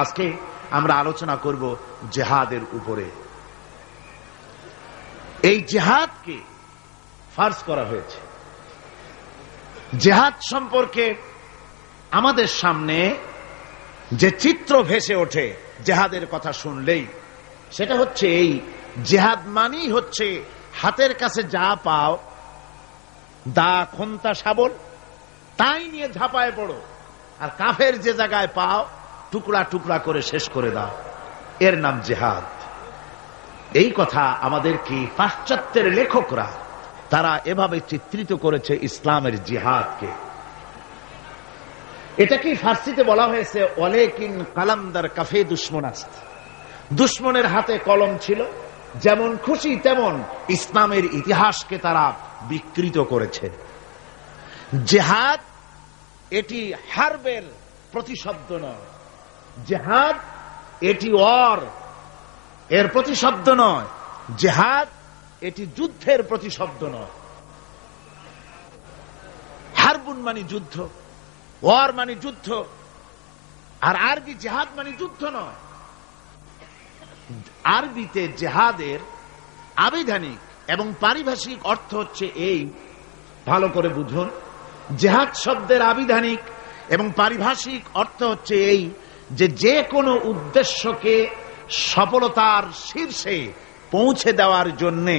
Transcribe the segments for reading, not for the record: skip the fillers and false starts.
আজকে আমরা আলোচনা করব জিহাদের উপরে। এই জিহাদকে ফার্জ করা হয়েছে। জিহাদ সম্পর্কে আমাদের সামনে যে চিত্র ভেসে ওঠে জিহাদের কথা শুনলেই, সেটা হচ্ছে এই জিহাদ মানেই হচ্ছে হাতের কাছে যা পাও, দা, খন্তা, শাবল, তাই নিয়ে ঝাঁপায় পড়ো, আর কাফের যে জায়গায় পাও টুকরা টুকরা করে শেষ করে দাও। এর নাম জিহাদ। এই কথা আমাদেরকে পাশ্চাত্যের লেখকরা তারা এভাবে চিত্রিত করেছে ইসলামের জিহাদকে। এটাকে ফার্সিতে বলা হয়েছে ওয়ালাকিন কালামদার কাফে দুশমন আস্ত। দুশমনের হাতে কলম ছিল, যেমন খুশি তেমন ইসলামের ইতিহাসকে তারা বিকৃত করেছে। জিহাদ এটি হারবের প্রতিশব্দ নয়, জিহাদ এটি এর প্রতিশব্দ নয়, জিহাদ এটি যুদ্ধের প্রতিশব্দ নয়। হারবুন মানে যুদ্ধ, ওয়ার মানে যুদ্ধ, আর আরবি জিহাদ মানে যুদ্ধ নয়। আরবিতে জিহাদের আবিধানিক এবং পারিভাষিক অর্থ হচ্ছে এই, ভালো করে বুঝুন। জিহাদ শব্দের আবিধানিক এবং পারিভাষিক অর্থ হচ্ছে এই যে যে কোনো উদ্দেশ্যকে সফলতার শীর্ষে পৌঁছে দেওয়ার জন্যে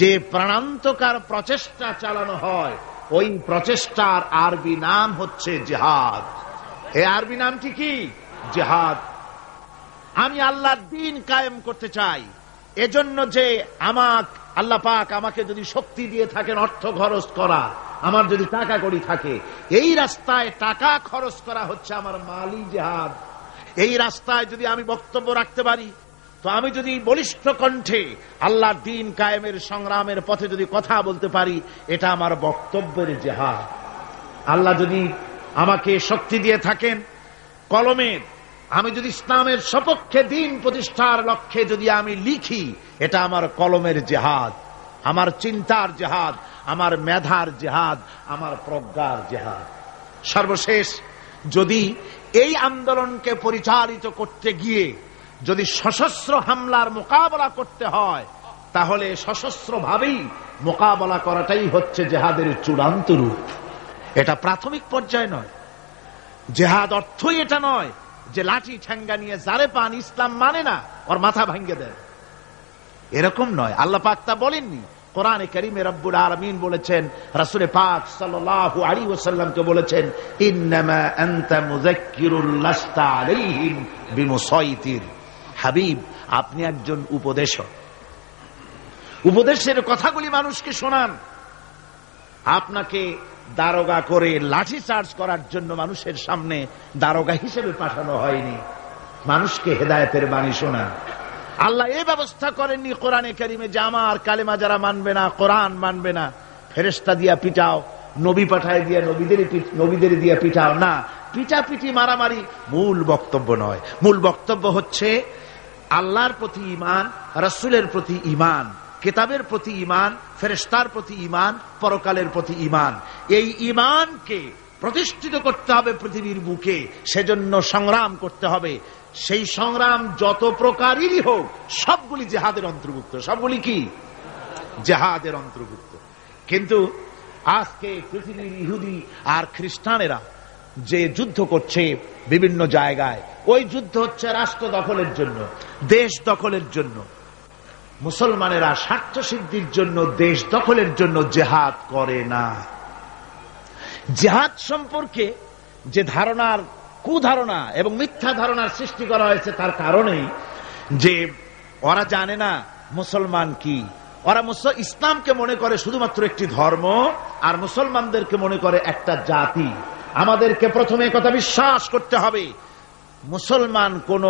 যে প্রাণান্তকার প্রচেষ্টা চালানো হয়, ওই প্রচেষ্টার আরবি নাম হচ্ছে জিহাদ। এই আরবি নামটি কি? জিহাদ। আমি আল্লাহর দ্বীন কায়েম করতে চাই, এজন্য যে আল্লাহ পাক আমাকে যদি শক্তি দিয়ে থাকেন অর্থ খরচ করা, আমার যদি টাকা কড়ি থাকে, এই রাস্তায় টাকা খরচ করা হচ্ছে আমার মালি জিহাদ। এই রাস্তায় যদি আমি বক্তব্য রাখতে পারি, তো আমি যদি বলিষ্ঠ কণ্ঠে আল্লাহর দ্বীন কায়েমের সংগ্রামের পথে যদি কথা বলতে পারি, এটা আমার বক্তব্যের জিহাদ। আল্লাহ যদি আমাকে শক্তি দিয়ে থাকেন কলমের, আমি যদি ইসলামের সপক্ষে দ্বীন প্রতিষ্ঠার লক্ষ্যে যদি আমি লিখি, এটা আমার কলমের জিহাদ, আমার চিন্তার জিহাদ, আমার মেধার জিহাদ, আমার প্রজ্ঞার জিহাদ। সর্বশেষ যদি এই আন্দোলনকে পরিচালিত করতে গিয়ে যদি সশস্ত্র হামলার মোকাবেলা করতে হয়, তাহলে সশস্ত্রভাবেই মোকাবেলা করাটাই হচ্ছে জিহাদের চূড়ান্ত রূপ। এটা প্রাথমিক পর্যায়ে নয়। জিহাদ অর্থই এটা নয় যে লাঠি ঠ্যাঙ্গা নিয়ে যারে পান ইসলাম মানে না ওর মাথা ভাঙ্গে দেন, এরকম নয়। আল্লাহ পাক তা বলেননি। কোরআনে কারীমে রব্বুল আলামিন বলেছেন, রাসূল পাক সাল্লাল্লাহু আলাইহি ওয়াসাল্লামকে বলেছেন, ইন্নামা আনতা মুযাক্কিরুল লাস্তা আলাইহিম বিমুসাইতির। হাবিব, আপনি একজন উপদেশক, উপদেশের কথাগুলি মানুষকে শোনান। আপনাকে দারোগা করে লাঠি চার্জ করার জন্য মানুষের সামনে দারোগা হিসেবে পাঠানো হয়নি, মানুষকে হেদায়েতের বাণী শোনান। আল্লাহ এই ব্যবস্থা করেননি কোরআনে কারীমে যে আমার কালেমা যারা মানবে না, কোরআন মানবে না, ফেরেশতা দিয়া পিটাও, নবী পাঠায় দিয়া নবীদের দিয়া পিটাও। না, পিটাপিটি মারামারি মূল বক্তব্য নয়। মূল বক্তব্য হচ্ছে আল্লাহর প্রতি ঈমান, রাসূলের প্রতি ঈমান, কিতাবের প্রতি ঈমান, ফেরেশতার প্রতি ঈমান, পরকালের প্রতি ঈমান। এই ঈমানকে প্রতিষ্ঠিত করতে হবে পৃথিবীর বুকে, সেজন্য সংগ্রাম করতে হবে। সেই সংগ্রাম যত প্রকারেরই হোক সবগুলি জিহাদের অন্তর্ভুক্ত। সবগুলি কি? জিহাদের অন্তর্ভুক্ত। কিন্তু আজকে পৃথিবীর ইহুদি আর খ্রিস্টানেরা যে যুদ্ধ করছে বিভিন্ন জায়গায়, ওই যুদ্ধ হচ্ছে রাষ্ট্র দখলের জন্য, দেশ দখলের জন্য। মুসলমানেরা স্বার্থ সিদ্ধির জন্য, দেশ দখলের জন্য জিহাদ করে না। জিহাদ সম্পর্কে যে ধারণার, কুধারণা এবং মিথ্যা ধারণার সৃষ্টি করা হয়েছে, তার কারণেই যে ওরা জানে না মুসলমান কি। ওরা ইসলামকে মনে করে শুধুমাত্র একটি ধর্ম, আর মুসলমানদেরকে মনে করে একটা জাতি। আমাদেরকে প্রথমে কথা বিশ্বাস করতে হবে, মুসলমান কোন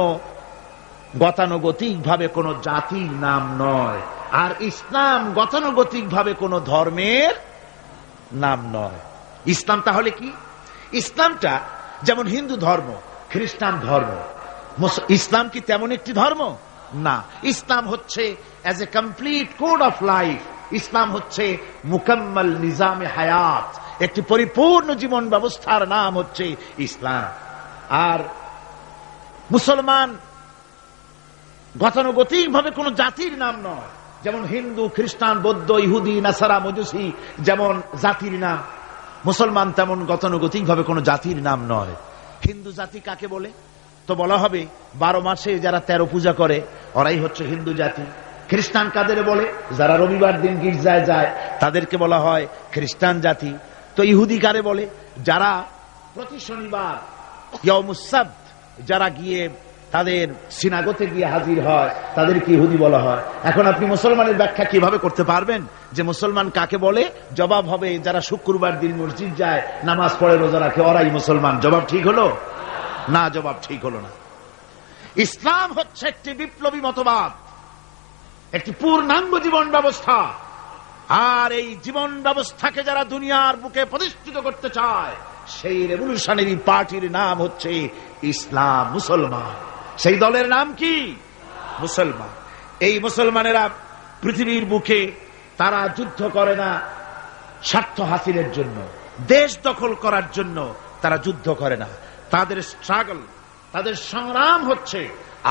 গতানুগতিক ভাবে কোন জাতির নাম নয়, আর ইসলাম গতানুগতিক ভাবে কোন ধর্মের নাম নয়। ইসলাম তাহলে কি? ইসলামটা যেমন হিন্দু ধর্ম, খ্রিস্টান ধর্ম, ইসলাম কি তেমন একটি ধর্ম? না। ইসলাম হচ্ছে as a complete code of life. ইসলাম হচ্ছে মুকাম্মাল নিজামে হায়াত, একটি পরিপূর্ণ জীবন ব্যবস্থার নাম হচ্ছে ইসলাম। আর মুসলমান গতানুগতিক ভাবে কোন জাতির নাম নয়, যেমন হিন্দু, খ্রিস্টান, বৌদ্ধ, ইহুদি, নাসারা, মজুসি যেমন জাতির নাম, মুসলমান তেমন গতানুগতিক ভাবে কোন জাতির নাম নয়। হিন্দু জাতি কাকে বলে? তো বলা হবে 12 মাসে যারা 13 পূজা করে ওরাই হচ্ছে হিন্দু জাতি। খ্রিস্টান কাদের বলে? যারা রবিবার দিন গির্জায় যায় তাদেরকে বলা হয় খ্রিস্টান জাতি। তো ইহুদি কারে বলে? যারা প্রতি শনিবার ইয়াউমুস সাbt যারা গিয়ে তাদের সিনাগোতে গিয়ে হাজির হয় তাদেরকে ইহুদি বলা হয়। এখন আপনি মুসলমানের ব্যাখ্যা কিভাবে করতে পারবেন যে মুসলমান কাকে বলে? জবাব হবে যারা শুক্রবার দিন মসজিদ যায়, নামাজ পড়ে, রোজা রাখে ওরাই মুসলমান। জবাব ঠিক হলো না? জবাব ঠিক হলো না। ইসলাম হচ্ছে একটি বিপ্লবী মতবাদ, একটি পূর্ণাঙ্গ জীবন ব্যবস্থা। আর এই জীবন ব্যবস্থাকে যারা দুনিয়ার বুকে প্রতিষ্ঠিত করতে চায় সেই রেভলিউশনারি পার্টির নাম হচ্ছে ইসলাম, মুসলমান। সেই দলের নাম কি? মুসলমান। এই মুসলমানেরা পৃথিবীর বুকে তারা যুদ্ধ করে না স্বার্থ হাসিলের জন্য, দেশ দখল করার জন্য তারা যুদ্ধ করে না। তাদের স্ট্রাগল, তাদের সংগ্রাম হচ্ছে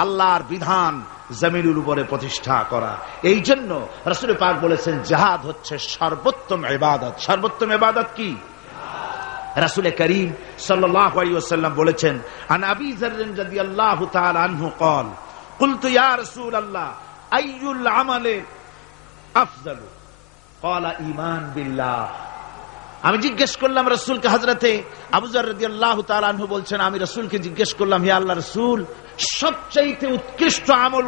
আল্লাহর বিধান জমিনের উপরে প্রতিষ্ঠা করা। এই জন্য রাসূল পাক বলেছেন জিহাদ হচ্ছে সর্বোত্তম ইবাদত। সর্বোত্তম ইবাদত কি? রাসূল করিম সাল্লাল্লাহু আলাইহি ওয়াসাল্লাম বলেছেন, আন আবি যার রাদিয়াল্লাহু তাআলা আনহু قال قلت يا رسول الله اي العمل افضل قال ايمان بالله। আমি জিজ্ঞেস করলাম রাসূলকে, হযরতে আবু যার রাদিয়াল্লাহু তাআলা আনহু বলছেন আমি রাসূলকে জিজ্ঞেস করলাম, হে আল্লাহর রাসূল সবচেয়ে উৎকৃষ্ট আমল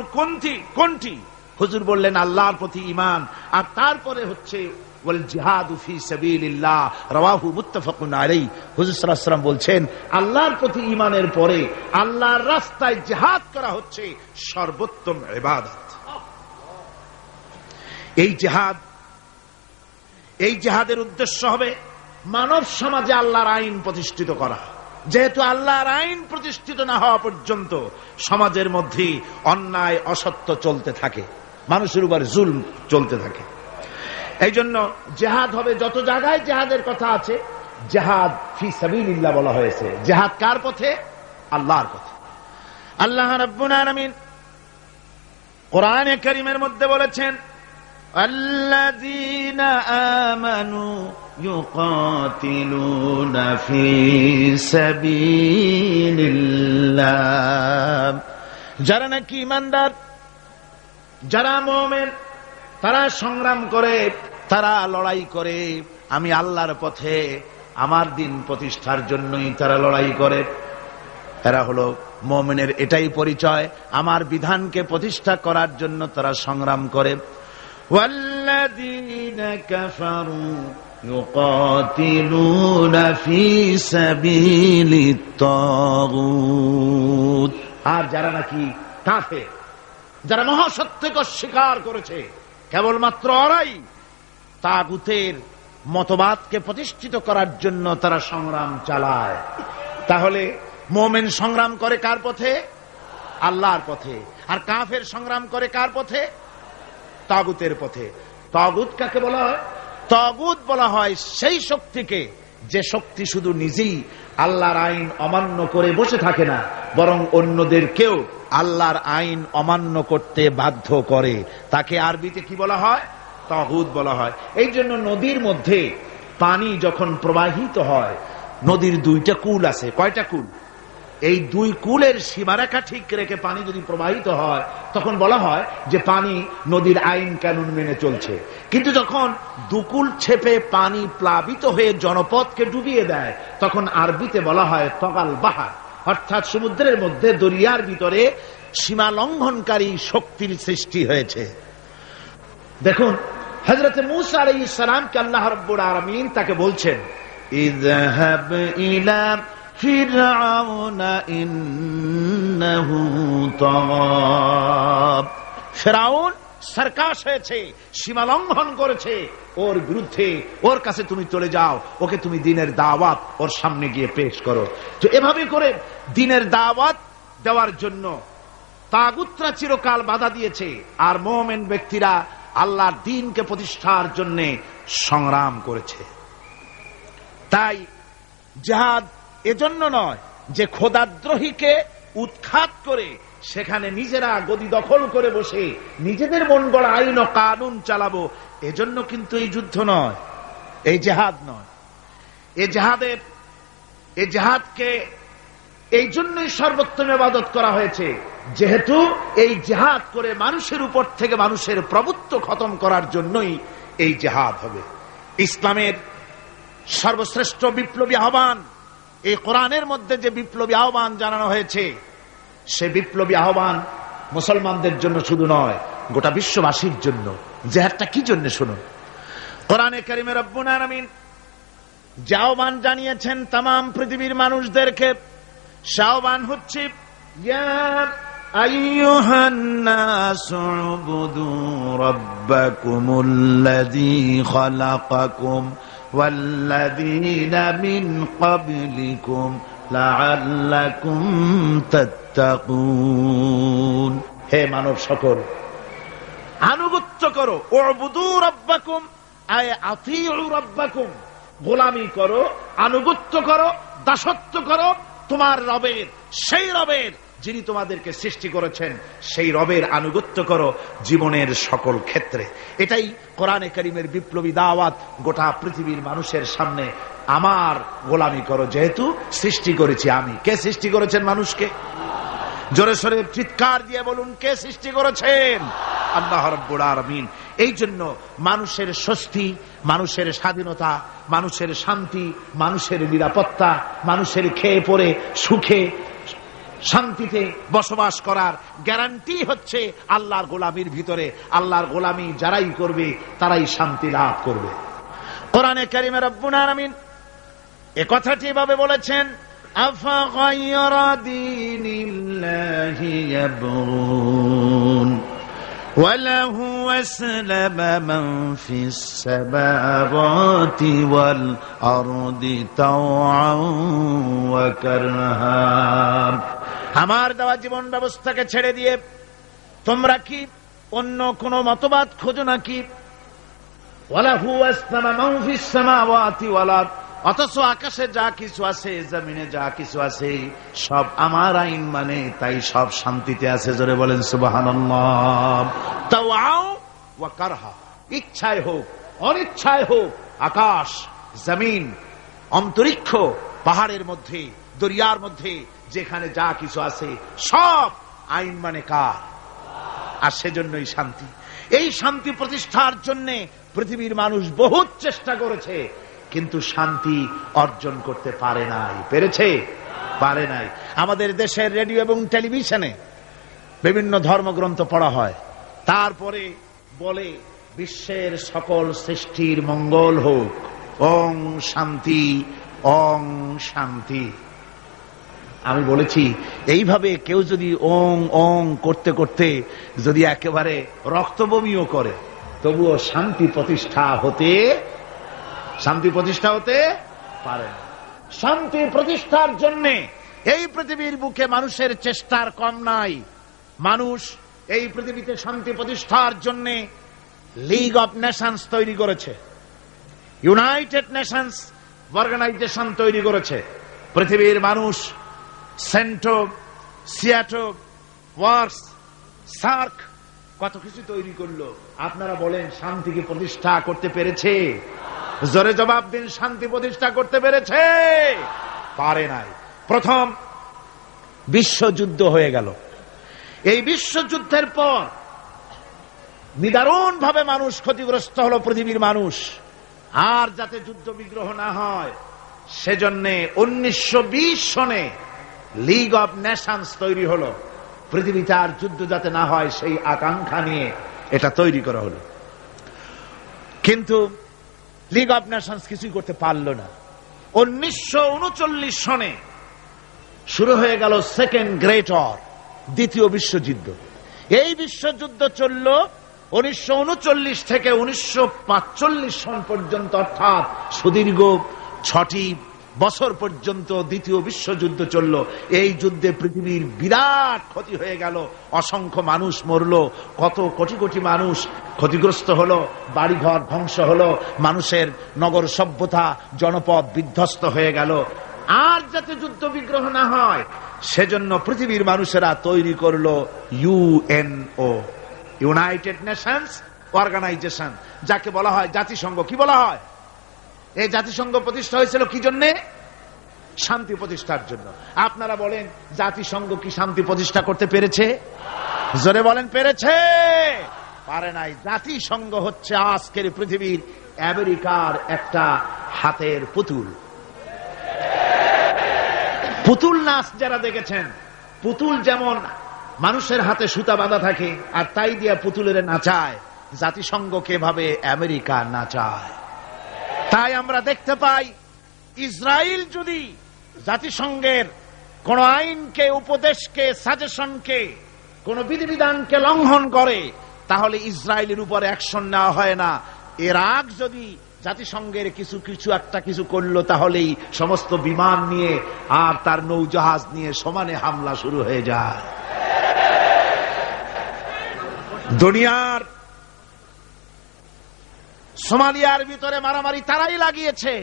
কোনটি? হুজুর বললেন আল্লাহর প্রতি ঈমান, আর তারপরে হচ্ছে ওয়াল জিহাদু ফি সাবিলিল্লাহ, রাওয়াহু মুত্তাফাকুন আলাইহি। হুজুর সাল্লাল্লাহু আলাইহি ওয়াসাল্লাম বলছেন আল্লাহর প্রতি ঈমানের পরে আল্লাহর রাস্তায় জিহাদ করা হচ্ছে সর্বোত্তম ইবাদত। এই জিহাদের উদ্দেশ্য হবে মানব সমাজে আল্লাহর আইন প্রতিষ্ঠিত করা। যেহেতু আল্লাহর আইন প্রতিষ্ঠিত না হওয়া পর্যন্ত সমাজের মধ্যে অন্যায়, অসত্য চলতে থাকে, মানুষের উপর জুলম চলতে থাকে। এই জন্য জিহাদ হবে, যত জায়গায় জিহাদের কথা আছে জিহাদ ফি সাবিলিল্লাহ বলা হয়েছে। জিহাদ কার পথে? আল্লাহর পথে। আল্লাহ রাব্বুল আলামিন কোরআনে কারীমের মধ্যে বলেছেন আল্লাযীনা আমানু ইউকাতিলুনা ফি সাবিলিল্লাহ, যারা নাকি ঈমানদার, যারা মুমিন, তারা সংগ্রাম করে, তারা লড়াই করে আমি আল্লাহর পথে, আমার দিন প্রতিষ্ঠার জন্যই তারা লড়াই করে। এরা হলো মুমিনের এটাই পরিচয়, আমার বিধানকে প্রতিষ্ঠা করার জন্য তারা সংগ্রাম করে। ওয়াল্লাযীনা কাফারু ইউকাতিলুনা ফি সাবিলিত তাগুত, আর যারা নাকি কাফের, যারা মহাসত্যকে অস্বীকার করেছে, কেবলমাত্র ওরাই তাগুতের মতবাদকে প্রতিষ্ঠিত করার জন্য তারা সংগ্রাম চালায়। তাহলে মুমিন সংগ্রাম করে কার পথে? আল্লাহর পথে। আর কাফের সংগ্রাম করে কার পথে? তাগুতের পথে। তাগুত কাকে বলা হয়? তাগুত বলা হয় সেই শক্তিকে যে শক্তি শুধু নিজেই আল্লাহর আইন অমান্য করে বসে থাকে না, বরং অন্যদেরকেও আল্লাহর আইন অমান্য করতে বাধ্য করে। তাকে আরবিতে কি বলা হয়? তাগুত বলা হয়। এই জন্য নদীর মধ্যে পানি যখন প্রবাহিত হয়, নদীর দুইটা কুল আছে। কয়টা কুল? এই দুই কুলের সীমারেখা ঠিক রেখে পানি যদি প্রবাহিত হয় তখন বলা হয় যে পানি নদীর আইন কানুন মেনে চলছে। কিন্তু যখন দুকুল ছেপে পানি প্লাবিত হয়ে জনপদকে ডুবিয়ে দেয় তখন আরবিতে বলা হয় তগাল বাহার, অর্থাৎ সমুদ্রের মধ্যে, দরিয়ার ভিতরে সীমা লঙ্ঘনকারী শক্তির সৃষ্টি হয়েছে। দেখুন হযরত মূসা আলাইহিস সালামকে আল্লাহ রাব্বুল আলামিন তাকে বলছেন ইযহাব ইলা ফিরআউনা ইন্নাহু তাগাব, ফিরআউন সরকাশ হয়েছে, সীমা লঙ্ঘন করেছে, ওর বিরুদ্ধে, ওর কাছে তুমি চলে যাও, ওকে তুমি দ্বীনের দাওয়াত ওর সামনে গিয়ে পেশ করো। তো এভাবে করে দ্বীনের দাওয়াত দেওয়ার জন্য তাগুতরা চিরকাল বাধা দিয়েছে, আর মুমিন ব্যক্তিরা আল্লাহর দ্বীনকে প্রতিষ্ঠার জন্য সংগ্রাম করেছে। তাই জিহাদ এজন্য নয় যে খোদাদ্রোহীকে উৎখাত করে সেখানে নিজেরা গদি দখল করে বসে নিজেদের মন গড়া আইন ও কানুন চালাবো, এজন্য কিন্তু এই যুদ্ধ নয়, এই জেহাদ নয়। এই জেহাদকে এই জন্যই সর্বোত্তম ইবাদত করা হয়েছে, যেহেতু এই জেহাদ করে মানুষের উপর থেকে মানুষের প্রভুত্ব খতম করার জন্যই এই জেহাদ হবে। ইসলামের সর্বশ্রেষ্ঠ বিপ্লবী আহ্বান, এই কোরআনের মধ্যে যে বিপ্লবী আহ্বান জানানো হয়েছে, সে বিপ্লবী আহ্বান মুসলমানদের জন্য শুধু নয়, গোটা বিশ্ববাসীর জন্য। জেহাদটা কি জন্য শুনুন। কোরআনে কারিমে রব্বুল আলামিন যে আহ্বান জানিয়েছেন তামাম পৃথিবীর মানুষদেরকে, সে আহ্বান হচ্ছে ইয়া আইয়ুহান নাসু উবুদু রাব্বাকুমুল্লাযী খালাকাকুম ওয়াল্লাযীনা মিন ক্বাবলিকুম লাআল্লাকুম তাত্তাকুন। হে মানব সকল, আনুগত্য করো, উবুদু রাব্বাকুম আয় আতিউ রাব্বাকুম, গোলামি করো, আনুগত্য করো, দাসত্ব করো তোমার রবের, সেই রবের যিনি তোমাদেরকে সৃষ্টি করেছেন, সেই রবের আনুগত্য করো জীবনের সকল ক্ষেত্রে। এটাই কোরআনে কারীমের বিপ্লবী দাওয়াত গোটা পৃথিবীর মানুষের সামনে। আমার গোলামি করো, যেহেতু সৃষ্টি করেছি আমি। কে সৃষ্টি করেছেন মানুষকে? জোরে সোরে চিৎকার দিয়ে বলুন, কে সৃষ্টি করেছেন? আল্লাহ রাব্বুল আলামিন। এই জন্য মানুষের স্বস্তি, মানুষের স্বাধীনতা, মানুষের শান্তি, মানুষের নিরাপত্তা, মানুষের খেয়ে পরে সুখে শান্তিতে বসবাস করার গ্যারান্টি হচ্ছে আল্লাহর গোলামির ভিতরে। আল্লাহর গোলামি যারাই করবে তারাই শান্তি লাভ করবে। কোরআনে কারীমে রব্বুল আলামিন এ কথাটি এভাবে বলেছেন, আফাগায়রা দীনিল্লাহি ইয়াবগুন وله أسلم من في السماوات والأرض طوعا وكرها। আমার দেওয়া জীবন ব্যবস্থাকে ছেড়ে দিয়ে তোমরা কি অন্য কোন মতবাদ খোঁজো নাকি? ওয়ালাহু আসলামা মান ফিস সামাওয়াতি ওয়াল আরদ, অথচ আকাশে যা কিছু আছে, জমিনে যা কিছু আছে, সব আমার আইন মানে, তাই সব শান্তিতে আছে। জোরে বলেন সুবহানাল্লাহ। তাওআও ওয়া কারহা, ইচ্ছায় হোক অনিচ্ছায় হোক, আকাশ জমিন অন্তরিক্ষ পাহাড়ের মধ্যে দরিয়ার মধ্যে যেখানে যা কিছু আছে সব আইন মানে কার? আর সেজন্যই শান্তি। এই শান্তি প্রতিষ্ঠার জন্য পৃথিবীর মানুষ বহুত চেষ্টা করেছে, কিন্তু শান্তি অর্জন করতে পারে নাই। পেরেছে? পারে নাই। আমাদের দেশের রেডিও এবং টেলিভিশনে বিভিন্ন ধর্মগ্রন্থ পড়া হয়, তারপরে বলে বিশ্বের সকল সৃষ্টির মঙ্গল হোক, ওং শান্তি ওং শান্তি। আমি বলেছি, এইভাবে কেউ যদি ওং ওং করতে করতে যদি একেবারে রক্তবমিও করে, তবুও শান্তি প্রতিষ্ঠা হতে পারে না। শান্তি প্রতিষ্ঠার জন্য এই পৃথিবীর বুকে মানুষের চেষ্টার কম নাই। মানুষ এই পৃথিবীতে শান্তি প্রতিষ্ঠার জন্য লিগ অব নেশনস তৈরি করেছে, ইউনাইটেড নেশনস অর্গানাইজেশন তৈরি করেছে। পৃথিবীর মানুষ সেন্টো, সিয়াটো, ওয়ার্স, সার্ক কত কিছু তৈরি করলো। আপনারা বলেন, শান্তিকে প্রতিষ্ঠা করতে পেরেছে? জোরে জবাব দিন, শান্তি প্রতিষ্ঠা করতে পেরেছে? পারে নাই। প্রথম বিশ্বযুদ্ধ হয়ে গেল। এই বিশ্বযুদ্ধের পর নিদারুণ ভাবে মানুষ ক্ষতিগ্রস্ত হলো, পৃথিবীর মানুষ। আর যাতে যুদ্ধ বিগ্রহ না হয় সেজন্য 1920 সনে লিগ অব নেশনস তৈরি হলো। পৃথিবীতে আর যুদ্ধ যাতে না হয় সেই আকাঙ্ক্ষা নিয়ে এটা তৈরি করা হলো। কিন্তু লিগ অব নেশনস কিছুই করতে পারল না। 1939 সনে শুরু হয়ে গেল সেকেন্ড গ্রেট ওয়ার, দ্বিতীয় বিশ্বযুদ্ধ। এই বিশ্বযুদ্ধ চলল 1939 থেকে 1945 সন পর্যন্ত, অর্থাৎ সুদীর্ঘ 6টি বছর পর্যন্ত দ্বিতীয় বিশ্বযুদ্ধ চলল। এই যুদ্ধে পৃথিবীর বিরাট ক্ষতি হয়ে গেল, অসংখ্য মানুষ মরল, কত কোটি কোটি মানুষ ক্ষতিগ্রস্ত হলো, বাড়িঘর ধ্বংস হলো, মানুষের নগর সভ্যতা জনপদ বিধ্বস্ত হয়ে গেল। আর যাতে যুদ্ধ বিগ্রহ না হয় সেজন্য পৃথিবীর মানুষেরা তৈরি করলো ইউএনও, ইউনাইটেড নেশনস অর্গানাইজেশন, যাকে বলা হয় জাতিসংঘ। কি বলা হয়? এই জাতিসংঘ প্রতিষ্ঠা হয়েছিল কি জন্যে? শান্তি প্রতিষ্ঠার জন্য। আপনারা বলেন জাতিসংঘ কি শান্তি প্রতিষ্ঠা করতে পেরেছে? জোরে বলেন, পেরেছে? পারে নাই। জাতিসংঘ হচ্ছে আজকের পৃথিবীর আমেরিকার একটা হাতের পুতুল। পুতুল নাচ যারা দেখেছেন, পুতুল যেমন মানুষের হাতে সুতা বাঁধা থাকে আর তাই দিয়া পুতুলের নাচায়, জাতিসংঘকে এভাবে আমেরিকা নাচায়। তাই আমরা দেখতে পাই ইসরায়েল যদি জাতিসংঘের কোন আইনকে, উপদেশকে, সাজেশনকে, কোন বিধিবিধানকে লঙ্ঘন করে, তাহলে ইসরায়েলের উপর অ্যাকশন নেওয়া হয় না। ইরাক যদি জাতিসংঘের কিছু করলো, তাহলেই সমস্ত বিমান নিয়ে আর তার নৌজাহাজ নিয়ে সমানে হামলা শুরু হয়ে যায়। দুনিয়ার সোমালিয়ার ভিতরে মারামারি তারাই লাগিয়েছে,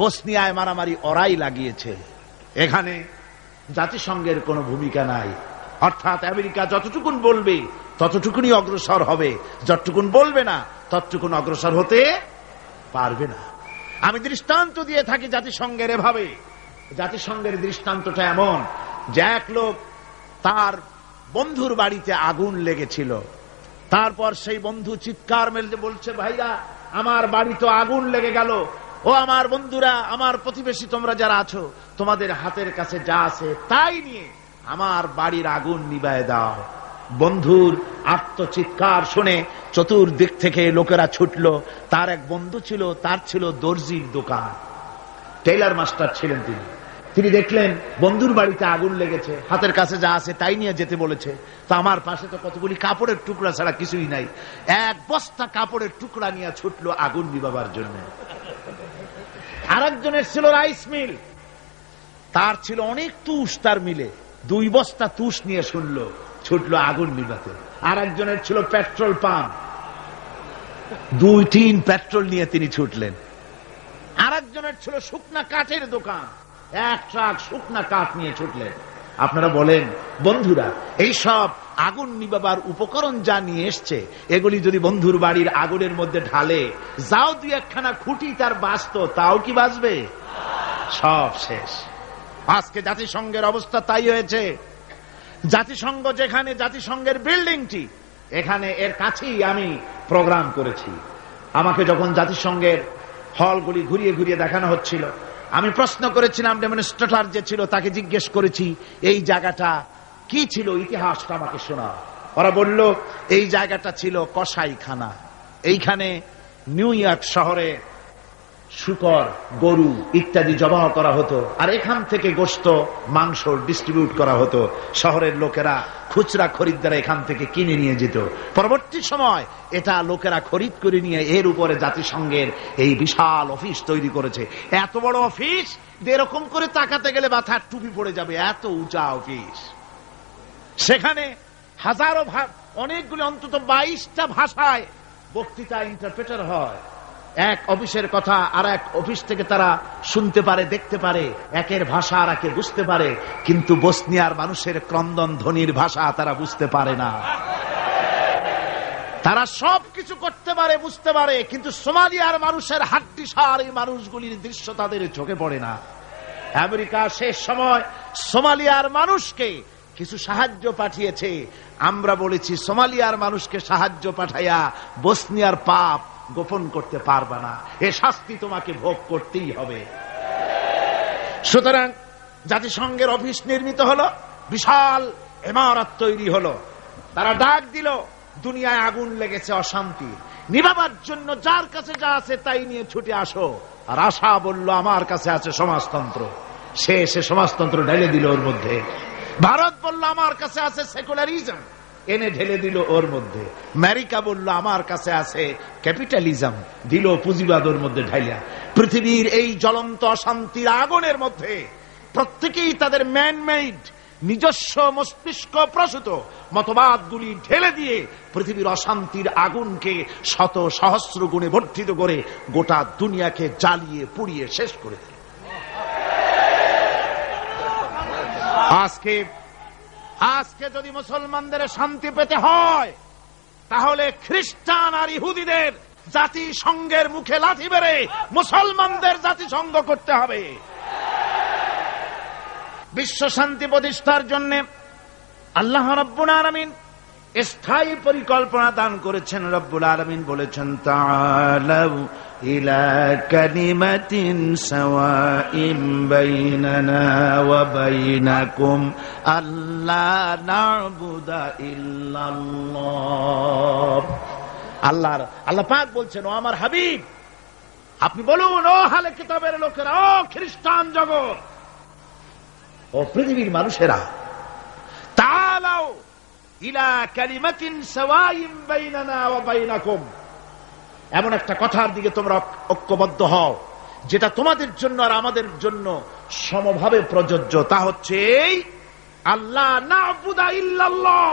বসনিয়ায় মারামারি ওরাই লাগিয়েছে। এখানে জাতিসংঘের কোনো ভূমিকা নাই। অর্থাৎ আমেরিকা যতটুকুন বলবে ততটুকুনই অগ্রসর হবে, যতটুকুন বলবে না ততটুকুন অগ্রসর হতে পারবে না। আমি দৃষ্টান্ত দিয়ে থাকি জাতিসংঘের এভাবে। জাতিসংঘের দৃষ্টান্তটা এমন যে এক লোক, তার বন্ধুর বাড়িতে আগুন লেগেছিল। তারপর সেই বন্ধু চিৎকার মেলে বলছে, ভাইরা আমার বাড়ি তো আগুন লেগে গেল, ও আমার বন্ধুরা, আমার প্রতিবেশী, তোমরা যারা আছো, তোমাদের হাতের কাছে যা আছে তাই নিয়ে আমার বাড়ির আগুন নিভায়ে দাও। বন্ধুর আর্তচিৎকার শুনে চতুর্দিক থেকে লোকেরা ছুটলো। তার এক বন্ধু ছিল, তার ছিল দর্জির দোকান, টেইলার মাস্টার ছিলেন তিনি। তিনি দেখলেন বন্ধুর বাড়িতে আগুন লেগেছে, হাতের কাছে যা আছে তাই নিয়ে যেতে বলেছে। তো আমার পাশে তো কতগুলি কাপড়ের টুকরা ছাড়া কিছুই নাই। এক বস্তা কাপড়ের টুকরা নিয়ে ছুটলো আগুন নিভাবার জন্য। আরেকজনের ছিল রাইস মিল, তার ছিল অনেক তুষ তার মিলে, 2 বস্তা তুষ নিয়ে ছুটলো আগুন নিভাতে। আরেকজনের ছিল পেট্রোল পাম্প, 2-3 পেট্রোল নিয়ে তিনি ছুটলেন। আরেকজনের ছিল শুকনা কাঠের দোকান, 1 ট্রাক শুকনা কাঠ নিয়ে ছুটলেন। আপনারা বলেন বন্ধুরা, এই সব আগুন নিভাবার উপকরণ যা নিয়ে এসছে, এগুলি যদি বন্ধুর বাড়ির আগুনের মধ্যে ঢালে, যাও 2-1খানা খুঁটি তার বাঁচত, তাও কি বাঁচবে? সব শেষ। আজকে জাতিসংঘের অবস্থা তাই হয়েছে। জাতিসংঘ যেখানে, জাতিসংঘের বিল্ডিংটি এখানে, এর কাছেই আমি প্রোগ্রাম করেছি। আমাকে যখন জাতিসংঘের হলগুলি ঘুরিয়ে ঘুরিয়ে দেখানো হচ্ছিল, আমি প্রশ্ন করেছিলাম ডেমনস্ট্রেটর যে ছিল, তাকে জিজ্ঞেস করেছি এই জায়গাটা কি ছিল, ইতিহাসটা আমাকে শোনা। ওরা বলল এই জায়গাটা ছিল কসাইখানা। এইখানে নিউ ইয়র্ক শহরে শুকর, গরু ইত্যাদি জবাহ করা হতো, আর এখান থেকে গোশত, মাংস ডিস্ট্রিবিউট করা হতো। শহরের লোকেরা, খুচরা খরিদ্দার এখান থেকে কিনে নিয়ে যেত। পরবর্তী সময় এটা লোকেরা খরিদ করে নিয়ে এর উপরে জাতিসংঘের এই বিশাল অফিস তৈরি করেছে। এত বড় অফিস, এরকম করে তাকাতে গেলে মাথার টুপি পড়ে যাবে, এত উঁচা অফিস। সেখানে হাজারো, অনেকগুলি, অন্তত 22টা ভাষায় বক্তৃতা ইন্টারপ্রেটার হয়। এক অফিসের কথা আর এক অফিস থেকে তারা শুনতে পারে, দেখতে পারে, একের ভাষা আর একে বুঝতে পারে। কিন্তু বসনিয়ার মানুষের ক্রন্দন ধ্বনির ভাষা তারা বুঝতে পারে না। তারা সব কিছু করতে পারে, বুঝতে পারে, কিন্তু সোমালিয়ার মানুষের হাড্ডিসার এই মানুষগুলির দৃশ্য তাদের চোখে পড়ে না। আমেরিকা শেষ সময় সোমালিয়ার মানুষকে কিছু সাহায্য পাঠিয়েছে। আমরা বলেছি সোমালিয়ার মানুষকে সাহায্য পাঠাইয়া বসনিয়ার পাপ গোপন করতে পারবে না, এ শাস্তি তোমাকে ভোগ করতেই হবে। সুতরাং জাতিসংঘের অফিস নির্মিত হলো, বিশাল ইমারত তৈরি হলো। তারা ডাক দিল, দুনিয়ায় আগুন লেগেছে, অশান্তি নিভাবার জন্য যার কাছে যা আছে তাই নিয়ে ছুটে আসো। আর আশা বলল আমার কাছে আছে সমাজতন্ত্র। সে সমাজতন্ত্র ঢেলে দিল ওর মধ্যে। ভারত বলল আমার কাছে আছে সেকুলারিজম, এনে ঢেলে দিল ওর মধ্যে। আমেরিকা বলল আমার কাছে আছে ক্যাপিটালিজম, দিল পুঁজিবাদ ওর মধ্যে ঢাইলা। পৃথিবীর এই জ্বলন্ত অশান্তির আগুনের মধ্যে প্রত্যেকেই তাদের ম্যানমেড নিজস্ব মস্তিষ্ক প্রসূত মতবাদগুলি ঢেলে দিয়ে পৃথিবীর অশান্তির আগুনকে শত সহস্র গুণে বর্ধিত করে গোটা দুনিয়াকে জ্বালিয়ে পুড়িয়ে শেষ করে দিল। আজকে যদি মুসলমানদের শান্তি পেতে হয় তাহলে খ্রিস্টান আর ইহুদিদের জাতিসংঘের মুখে লাথি মেরে মুসলমানদের জাতিসংঘ করতে হবে। বিশ্ব শান্তি প্রতিষ্ঠার জন্য আল্লাহ রাব্বুল আলামিন স্থায়ী পরিকল্পনা দান করেছেন। রব্বুল আলামিন বলেছেন, তাআলাউ ইলা কালিমাতিন সাওয়াইন বাইনানা ওয়া বাইনাকুম আল্লা না'বুদা ইল্লাল্লাহ। আল্লাহ পাক বলছেন, ও আমার হাবিব আপনি বলুন, ও আহলে কিতাবের লোকেরা, ও খ্রিস্টান জগৎ, ও পৃথিবীর মানুষেরা, তাআলাউ ইলা কালিমাতিন সাওয়াইন বাইনানা ওয়া বাইনাকুম, এমন একটা কথার দিকে তোমরা ঐক্যবদ্ধ হও যেটা তোমাদের জন্য আর আমাদের জন্য সমভাবে প্রযোজ্য। তা হচ্ছে আল্লাহ না'বুদা ইল্লাল্লাহ,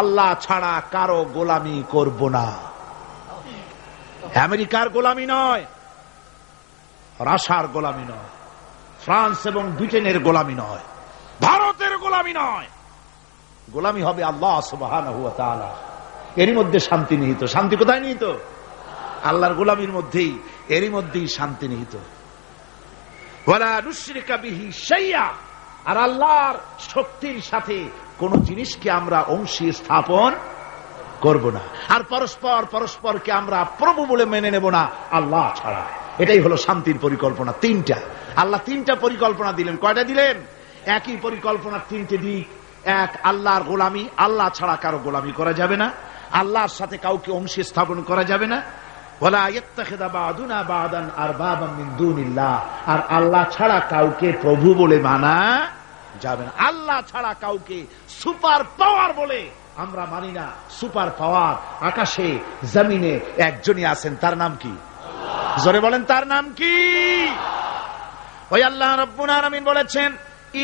আল্লাহ ছাড়া কারো গোলামি করব না। আমেরিকার গোলামি নয়, রাশিয়ার গোলামি নয়, ফ্রান্স এবং ব্রিটেনের গোলামি নয়, ভারতের গোলামি নয়, গোলামি হবে আল্লাহ সুবহানাহু ওয়া তাআলা। এরই মধ্যে শান্তি নিহিত। শান্তি কোথায় নিহিত? আল্লাহর গোলামির মধ্যেই, এরই মধ্যেই শান্তি নিহিত। ওয়ালা নুশরিকা বিহি শাইআ, আর আল্লাহর শক্তির সাথে কোন জিনিসকে আমরা অংশী স্থাপন করব না। আর পরস্পরকে আমরা প্রভু বলে মেনে নেব না আল্লাহ ছাড়া। এটাই হলো শান্তির পরিকল্পনা। তিনটা আল্লাহ তিনটা পরিকল্পনা দিলেন। কয়টা দিলেন? একই পরিকল্পনার তিনটে দিক। এক, আল্লাহর গোলামি, আল্লাহ ছাড়া কারো গোলামি করা যাবে না, আল্লাহর সাথে কাউকে অংশী স্থাপন করা যাবে না। ওয়ালা ইয়াত্তাখিযা বা'দুনা বা'দান আরবাবাম মিন দুনিল্লাহ, আর আল্লাহ ছাড়া কাউকে প্রভু বলে মানা যাবে না। আল্লাহ ছাড়া কাউকে সুপার পাওয়ার বলে আমরা মানি না। সুপার পাওয়ার আকাশে জমিনে একজনই আছেন, তার নাম কি? জোরে বলেন, তার নাম কি? ওই আল্লাহ রাব্বুল আলামিন বলেছেন,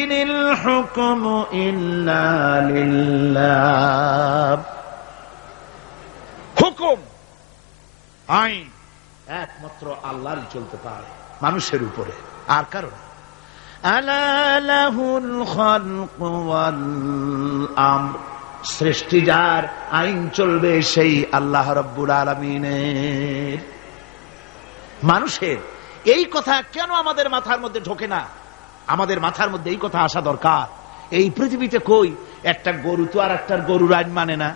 ইনিল হুকমু ইল্লা লিল্লাহ, হুকুম আইন একমাত্র আল্লাহরই চলতে পারে, মানুষের উপরে আর কারণ। আলা লাহুল খালকু ওয়াল আমর, সৃষ্টি যার, আইন চলবে সেই আল্লাহ রাব্বুল আলামিনের। মানুষের এই কথা কেন আমাদের মাথার মধ্যে ঢোকে না? আমাদের মাথার মধ্যে এই কথা আসা দরকার। এই পৃথিবীতে কই একটা গরু তো আর একটা গরুর আইন মানে না।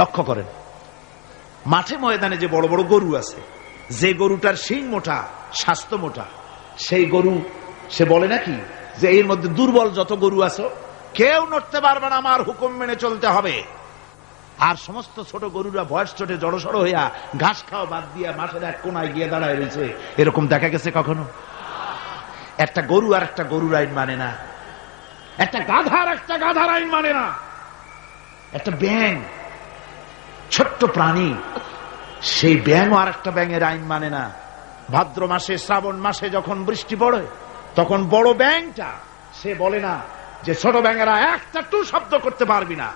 লক্ষ্য করেন, মাঠে ময়দানে যে বড় বড় গরু আছে, যে গরুটার শিং মোটা, স্বাস্থ্য মোটা, সেই গরু সে বলে নাকি যে এর মধ্যে দুর্বল যত গরু আছে কেউ নড়তে পারবে না, আমার হুকুম মেনে চলতে হবে। আর সমস্ত ছোট গরুরা ভয়েস চোটে জড়সড় হইয়া ঘাস খাওয়া বাদ দিয়া মাঠের এক কোনায় গিয়ে দাঁড়ায় রয়েছে, এরকম দেখা গেছে কখনো? একটা গরু আর একটা গরুর আইন মানে না, একটা গাধার আইন মানে না, একটা ব্যাঙ ছোট্ট প্রাণী, সেই ব্যাঙ আর একটা ব্যাঙের আইন মানে না। ভাদ্র মাসে, শ্রাবণ মাসে যখন বৃষ্টি পড়ে তখন বড় ব্যাঙটা সে বলে না যে ছোট ব্যাঙেরা একটা টু শব্দ করতে পারবি না,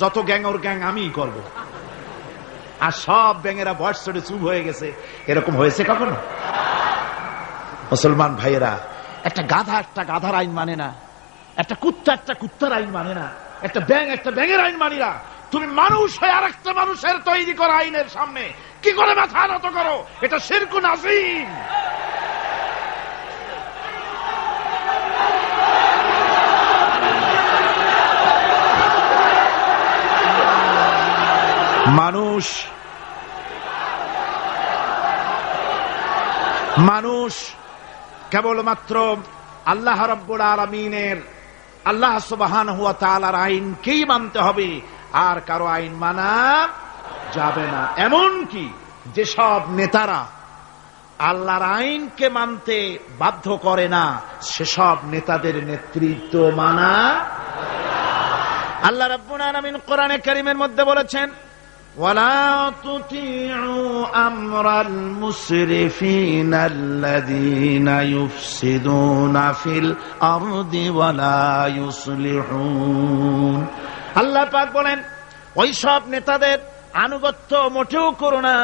যত গ্যাং ওর গ্যাং আমিই করব। আর সব ব্যাঙেরা বয়স চড়ে চুপ হয়ে গেছে, এরকম হয়েছে কখনো? মুসলমান ভাইয়েরা, একটা গাধার আইন মানে না, একটা কুত্তার আইন মানে না, একটা ব্যাঙের আইন মানি না। তুমি মানুষ হয়ে আর একটা মানুষের তৈরি করা আইনের সামনে কি করে মাথা নত করো? এটা শিরকুন আযীম। মানুষ কেবলমাত্র আল্লাহ রাব্বুল আলামিনের, আল্লাহ সুবহানাহু ওয়া তাআলার আইনকেই মানতে হবে, আর কারো আইন মানা যাবে না। এমন কি যেসব নেতারা আল্লাহর আইনকে মানতে বাধ্য করে না, সেসব নেতাদের নেতৃত্ব মানা। আল্লাহ রাব্বুল আলামিন কোরআনে কারীমের মধ্যে বলেছেন, ওয়ালা তুতিউ আমরাল মুসরিফিনাল্লাযীনা ইউফসিদুনা ফিল আরদি ওয়ালা ইউসলিহুন। আল্লাহ পাক বলেন, ওই সব নেতাদের আনুগত্য মোটেও করো না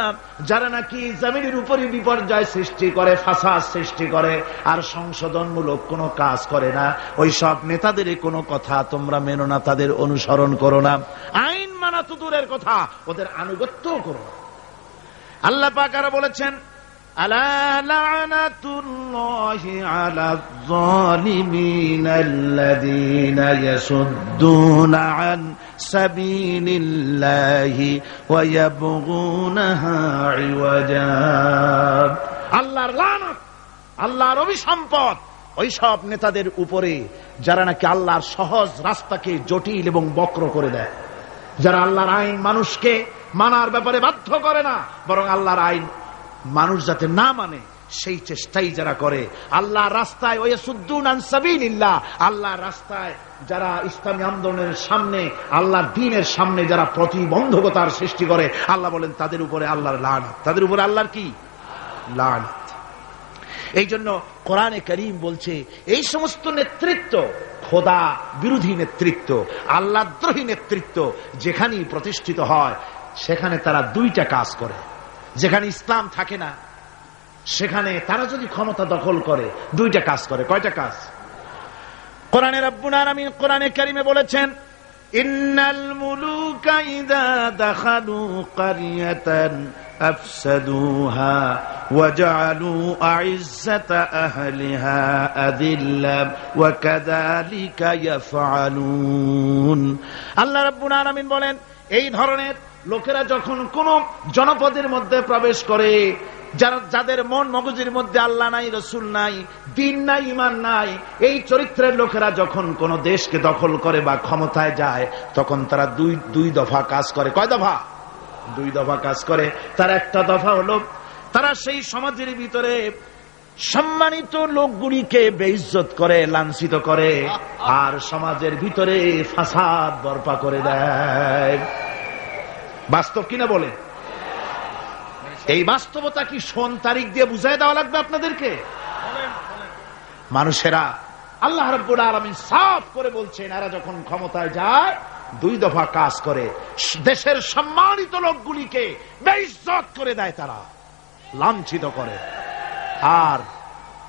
যারা নাকি জমিনের উপরে বিপর্যয় সৃষ্টি করে, ফাসাদ সৃষ্টি করে, আর সংশোধনমূলক কোনো কাজ করে না। ওই সব নেতাদের কোনো কথা তোমরা মেনো না, তাদের অনুসরণ করো না। আইন মানা তো দূরের কথা, ওদের আনুগত্যও করো না। আল্লাহ পাক আরো বলেছেন, আলা লানাতুল্লাহি আলায যালিমিন আল্লাযীনা ইয়াসুদ্দুনা আন সাবিলিল্লাহি ওয়া ইয়াবগুনাহা ইওয়াজা। আল্লাহর লানত, আল্লাহর অভিসম্পদ ওই সব নেতাদের উপরে যারা নাকি আল্লাহর সহজ রাস্তাকে জটিল এবং বক্র করে দেয়, যারা আল্লাহর আইন মানুষকে মানার ব্যাপারে বাধ্য করে না, বরং আল্লাহর আইন মানুষ যাতে না মানে সেই চেষ্টাই যারা করে। আল্লাহর রাস্তায় ওয়াসুদ্দুন আন সাবিলিল্লাহ, আল্লাহর রাস্তায় যারা ইসলামী আন্দোলনের সামনে, আল্লাহর দ্বীনের সামনে যারা প্রতিবন্ধকতার সৃষ্টি করে, আল্লাহ বলেন তাদের উপরে আল্লাহর লানত, তাদের উপরে আল্লাহর কি লানত। এই জন্য কোরআনে কারীম বলছে এই সমস্ত নেতৃত্ব খোদা বিরোধী নেতৃত্ব, আল্লাহদ্রোহী নেতৃত্ব যেখানেই প্রতিষ্ঠিত হয় সেখানে তারা দুইটা কাজ করে। যেখানে ইসলাম থাকে না সেখানে তারা যদি ক্ষমতা দখল করে দুইটা কাজ করে। কয়টা কাজ? কোরআনে রব্বুল আলামিন কোরআনে কারীমে বলেছেন, ইন্নাল মুলুকা ইযা দাখালু ক্বারিয়াতান আফসাদুহা ওয়া জাআলু আ'iজ্জাতা আহলিহা আযিল্লা ওয়া কাযালিকা ইয়াফআলুন। আল্লাহ রাব্বুল আলামিন বলেন, এই ধরনের লোকেরা যখন কোন জনপদের মধ্যে প্রবেশ করে, যাদের মন মগজের মধ্যে আল্লাহ নাই, রসুল নাই, দ্বীন নাই, ঈমান নাই, এই চরিত্রের লোকেরা যখন কোন দেশকে দখল করে বা ক্ষমতায় যায় তখন তারা দুই দফা কাজ করে। কয় দফা? দুই দফা কাজ করে। তার একটা দফা হলো তারা সেই সমাজের ভিতরে সম্মানিত লোকগুলিকে বেইজ্জত করে, লাঞ্ছিত করে, আর সমাজের ভিতরে ফাসাদ বরপা করে দেয়। বাস্তব কিনা বলে? এই বাস্তবতা কি সোন তারিখ দিয়ে বুঝাই দেওয়া লাগবে আপনাদেরকে? মানুষেরা আল্লাহ রাব্বুল আলামিন সাফ করে বলছেন, এরা যখন ক্ষমতায় যায় দুই দফা কাজ করে। দেশের সম্মানিত লোকগুলিকে বেইজ্জত করে দেয়, তারা লাঞ্ছিত করে, আর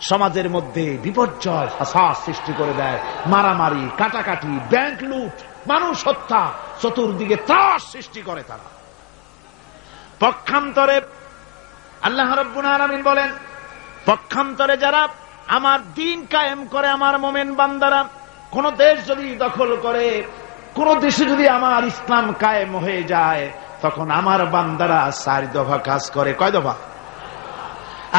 সমাজের মধ্যে বিপর্যয় ফাসাদ সৃষ্টি করে দেয়। মারামারি, কাটাকাটি, ব্যাংক লুট, মানুষ হত্যা, চতুর্দিকে ত্রাস সৃষ্টি করে তারা। পক্ষান্তরে আল্লাহ রাব্বুল আলামিন বলেন, পক্ষান্তরে যারা আমার দ্বীন কায়েম করে, আমার মুমিন বান্দারা কোন দেশ যদি দখল করে, কোন দেশে যদি আমার ইসলাম কায়েম হয়ে যায়, তখন আমার বান্দারা চার দফা কাজ করে। কয় দফা?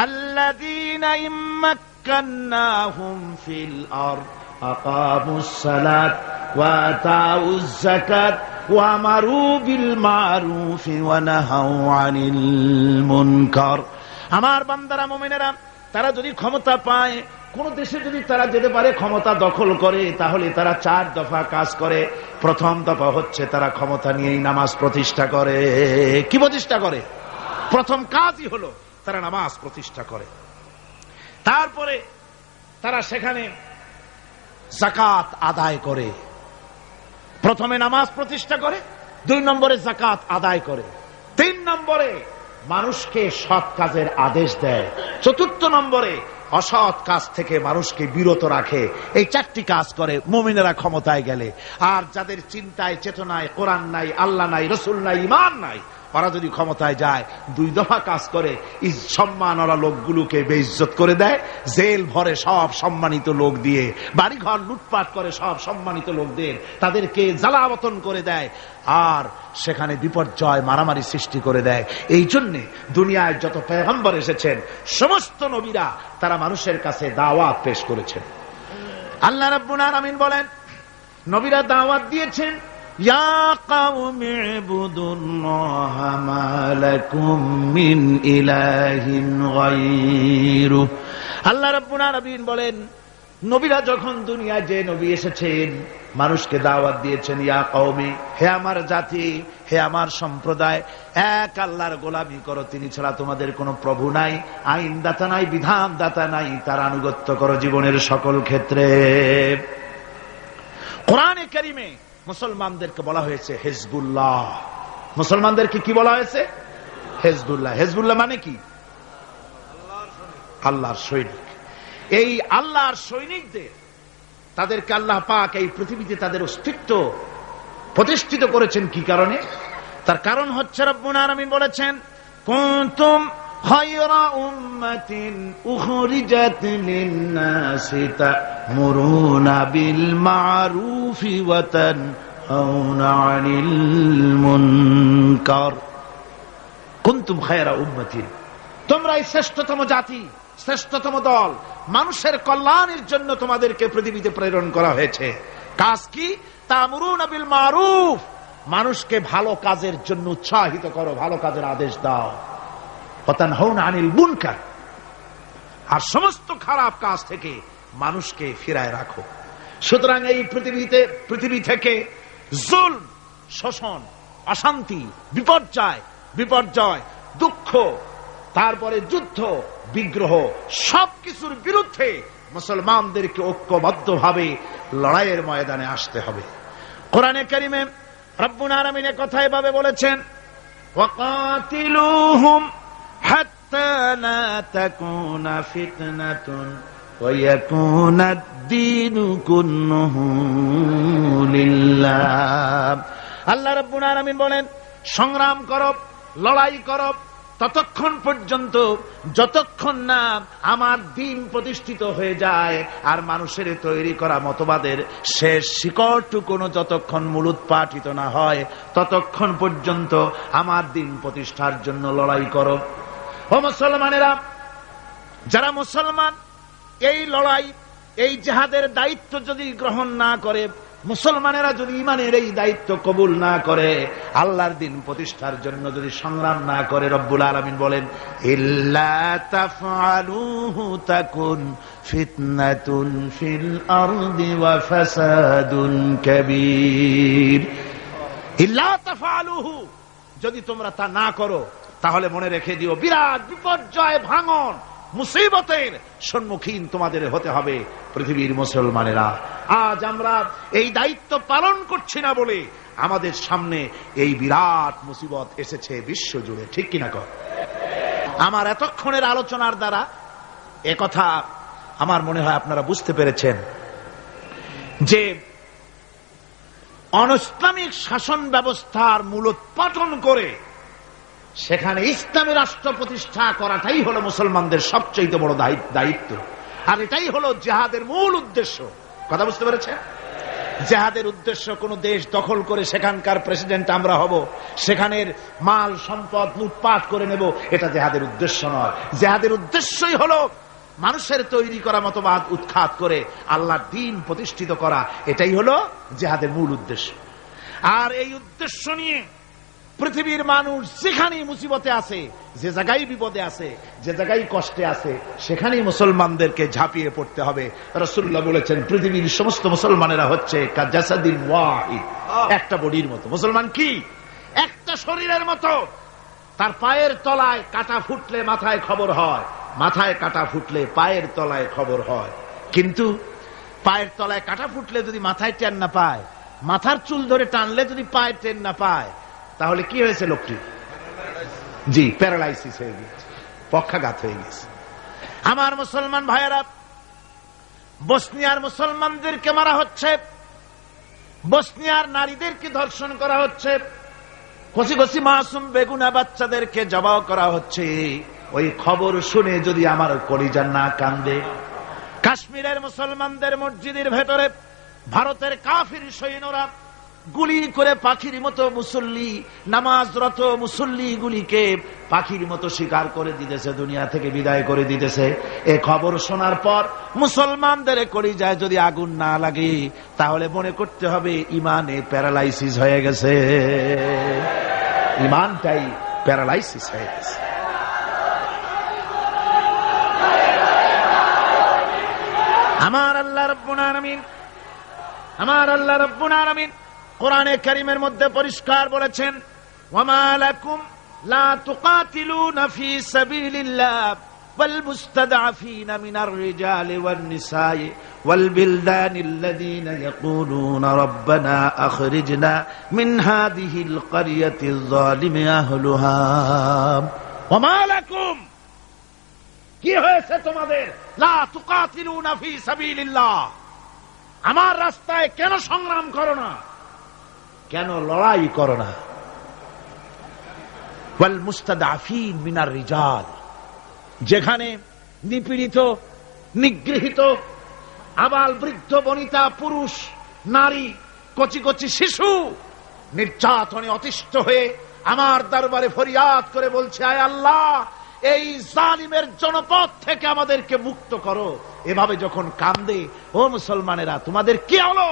আল্লাযীনা ইম্মাক্কান্নাহুম ফিল আরদ আকামুস সালাত ওয়া আতাউজ যাকাত ওয়া আমারু বিল মারুফ ওয়া নাহাউ আনিল মুনকার। আমার বান্দারা মুমিনেরা তারা যদি ক্ষমতা পায়, কোন দেশে যদি তারা যেতে পারে, ক্ষমতা দখল করে, তাহলে তারা চার দফা কাজ করে। প্রথম দফা হচ্ছে তারা ক্ষমতা নিয়েই নামাজ প্রতিষ্ঠা করে। কি প্রতিষ্ঠা করে? প্রথম কাজই হলো তারা নামাজ প্রতিষ্ঠা করে। তারপরে তারা সেখানে যাকাত আদায় করে। প্রথমে নামাজ প্রতিষ্ঠা করে, 2 নম্বরে যাকাত আদায় করে, 3 নম্বরে মানুষকে সৎ কাজের আদেশ দেয়, 4 নম্বরে অসৎ কাজ থেকে মানুষকে বিরত রাখে। এই 4টি কাজ করে মুমিনেরা ক্ষমতায় গেলে। আর যাদের চিন্তায় চেতনায় কোরআন নাই, আল্লাহ নাই, রসুল নাই, ঈমান নাই, ওরা যদি ক্ষমতায় যায় 2 দফা কাজ করে। সম্মানওয়ালা লোকগুলোকে বেইজ্জত করে দেয়, জেল ভরে সব সম্মানিত লোক দিয়ে, বাড়িঘর লুটপাট করে সব সম্মানিত লোকদের, তাদেরকে জ্বালাবতন করে দেয়, আর সেখানে বিপর্যয় মারামারি সৃষ্টি করে দেয়। এই জন্যে দুনিয়ায় যত পয়গম্বর এসেছেন সমস্ত নবীরা তারা মানুষের কাছে দাওয়াত পেশ করেছেন। আল্লাহ রাব্বুল আলামিন বলেন, নবীরা দাওয়াত দিয়েছেন, ইয়া কাওমি ইবুদুল্লাহা মা লাকুম মিন ইলাহিন গায়রু। আল্লাহ রাব্বুল আলামিন বলেন, নবীরা যখন দুনিয়ায় যে নবী এসেছেন মানুষকে দাওয়াত দিয়েছেন, ইয়া কওমি, হে আমার জাতি, হে আমার সম্প্রদায়, এক আল্লাহর গোলামি করো, তিনি ছাড়া তোমাদের কোনো প্রভু নাই, আইনদাতা নাই, বিধানদাতা নাই, তার আনুগত্য করো জীবনের সকল ক্ষেত্রে। কোরআনে কারীমে মুসলমানদেরকে বলা হয়েছে হিজবুল্লাহ, মুসলমানদেরকে কি বলা হয়েছে? হেজবুল্লাহ। হেজবুল্লাহ মানে কি? আল্লাহর সৈনিক। এই আল্লাহর সৈনিকদের, তাদেরকে আল্লাহ পাক এই পৃথিবীতে তাদের অস্তিত্ব প্রতিষ্ঠিত করেছেন কি কারণে? তার কারণ হচ্ছে রব্বুল আলামিন বলেছেন, কুনতুম খায়রা উম্মাতিন উখরিজাত লিন-নাসি তা'মুরুনা বিল মা'রুফি ওয়া তানহাউনা 'আনিল মুনকার। কুনতুম খায়রা উম্মাতিন, তোমরাই শ্রেষ্ঠতম জাতি, শ্রেষ্ঠতম দল। মানুষের কল্যাণের জন্য তোমাদেরকে পৃথিবীতে প্রেরণ করা হয়েছে। কাজ কি? তা'মুরুনা বিল মা'রুফ, মানুষকে ভালো কাজের জন্য উৎসাহিত করো, ভালো কাজের আদেশ দাও। ওয়া তানহাউনা আনিল মুনকার, আর সমস্ত খারাপ কাজ থেকে মানুষকে ফিরায় রাখো। সুতরাং এই পৃথিবী থেকে জুলম, শোষণ, অশান্তি, বিপর্যয়, দুঃখ, তারপরে যুদ্ধ, বিগ্রহ, সবকিছুর বিরুদ্ধে মুসলমানদেরকে ঐক্যবদ্ধভাবে লড়াইয়ের ময়দানে আসতে হবে। কোরআনে কারিমে রব্বুল আলামিন কথা এভাবে বলেছেন, ওয়াকাতিলুহুম হাত্তা লা তাকুনা ফিতনাতুন ওয়া ইয়াকুনাদ দীনু কুল্লুহু লিল্লাহ। আল্লাহ রাব্বুল আলামিন বলেন, সংগ্রাম করো, লড়াই করো ততক্ষণ পর্যন্ত যতক্ষণ না আমার দিন প্রতিষ্ঠিত হয়ে যায়, আর মানুষের তৈরি করা মতবাদের শেষ শিকড়টুকুনো যতক্ষণ মূলোৎপাটিত না হয়, ততক্ষণ পর্যন্ত আমার দিন প্রতিষ্ঠার জন্য লড়াই করো। ও মুসলমানেরা, যারা মুসলমান এই লড়াই, এই জিহাদের দায়িত্ব যদি গ্রহণ না করে, মুসলমানেরা যদি ঈমানের এই দায়িত্ব কবুল না করে, আল্লাহর দিন প্রতিষ্ঠার জন্য যদি সংগ্রাম না করে, রব্বুল আলামিন বলেন, ইল্লা তাফআলুহু তাকুন ফিতনাতুন ফিল আরদি ওয়া ফাসাদুন কাবীর। ইল্লা তাফআলুহু, যদি তোমরা তা না করো, তাহলে মনে রেখে দিও বিরাট বিপর্যয়, ভাঙন, মুসিবতের সম্মুখীন তোমাদের হতে হবে পৃথিবীর মুসলমানেরা। আজ আমরা এই দায়িত্ব পালন করছি না বলে আমাদের সামনে এই বিরাট মুসিবত এসেছে বিশ্ব জুড়ে, ঠিক কিনা কর? আমার এতক্ষণের আলোচনার দ্বারা একথা আমার মনে হয় আপনারা বুঝতে পেরেছেন যে অনইসলামিক শাসন ব্যবস্থার মূলোৎপাটন করে সেখানে ইসলামী রাষ্ট্র প্রতিষ্ঠা করাটাই হলো মুসলমানদের সবচেয়ে বড় দায়িত্ব। আর এটাই হলো জিহাদের মূল উদ্দেশ্য। কথা বুঝতে পেরেছে? জিহাদের উদ্দেশ্য কোন দেশ দখল করে সেখানকার প্রেসিডেন্ট আমরা হব, সেখানের মাল সম্পদ লুটপাট করে নেব, এটা জিহাদের উদ্দেশ্য নয়। জিহাদের উদ্দেশ্যই হলো মানুষের তৈরি করা মতবাদ উৎখাত করে আল্লাহর দ্বীন প্রতিষ্ঠিত করা, এটাই হলো জিহাদের মূল উদ্দেশ্য। আর এই উদ্দেশ্য নিয়ে পৃথিবীর মানুষ যেখানেই মুসিবতে আছে, যে জায়গায় বিপদে আছে, যে জায়গায় কষ্টে আছে, সেখানেই মুসলমানদেরকে ঝাঁপিয়ে পড়তে হবে। রাসূলুল্লাহ বলেছেন, পৃথিবীর সমস্ত মুসলমানেরা হচ্ছে কাজাসাদিন ওয়াহিদ, একটা বডির মতো। মুসলমান কি? একটা শরীরের মতো। তার পায়ের তলায় কাটা ফুটলে মাথায় খবর হয়, মাথায় কাটা ফুটলে পায়ের তলায় খবর হয়। কিন্তু পায়ের তলায় কাটা ফুটলে যদি মাথায় টেন না পায়, মাথার চুল ধরে টানলে যদি পায়ে টেন না পায়, তাহলে কি হয়েছে লোকটি? জি, প্যারালাইসিস হয়ে গেছে, পক্ষাঘাত হয়ে গেছে। আমার মুসলমান ভাইয়েরা, বসনিয়ার মুসলমানদেরকে মারা হচ্ছে, বসনিয়ার নারীদেরকে ধর্ষণ করা হচ্ছে, কচি কচি মাসুম বেগুনা বাচ্চাদেরকে জবাই করা হচ্ছে। ওই খবর শুনে যদি আমার কলিজা না কান্দে, কাশ্মীরের মুসলমানদের মসজিদের ভেতরে ভারতের কাফির সৈন্যরা গুলি করে পাখির মতো মুসল্লি, নামাজরত মুসল্লি গুলিকে পাখির মতো শিকার করে দিতেছে, দুনিয়া থেকে বিদায় করে দিতেছে। এ খবর শোনার পর মুসলমানদের কলিজায় যদি আগুন না লাগে, তাহলে মনে করতে হবে ইমানে প্যারালাইসিস হয়ে গেছে, ইমানটাই প্যারালাইসিস হয়ে গেছে। আমার আল্লাহ রাব্বুল আলামিন কোরআনে কারীমের মধ্যে পরিষ্কার বলেছেন, ওয়ামা লাকুম লা তুকাতিলুনা ফি সাবিলিল্লাহ والمستضعفين من الرجال والنساء والبلدان الذين يقولون ربنا أخرجنا من هذه القرية الظالم أهلها وما لكم কি হয়েছে তোমাদের লা তুকাতিলুনা ফি সাবিলিল্লাহ আমার রাস্তায় কেন সংগ্রাম করো না, কেন লড়াই করো না। ওয়াল মুস্তাদাফিন মিনার রিজাল, যেখানে নিপীড়িত নিগৃহীত আবাল বৃদ্ধ বনিতা পুরুষ নারী কচি কচি শিশু নির্যাতনে অতিষ্ঠ হয়ে আমার দরবারে ফরিয়াদ করে বলছে, আয় আল্লাহ এই জালিমের জনপদ থেকে আমাদেরকে মুক্ত করো। এভাবে যখন কান্দে, ও মুসলমানেরা তোমাদের কি হলো,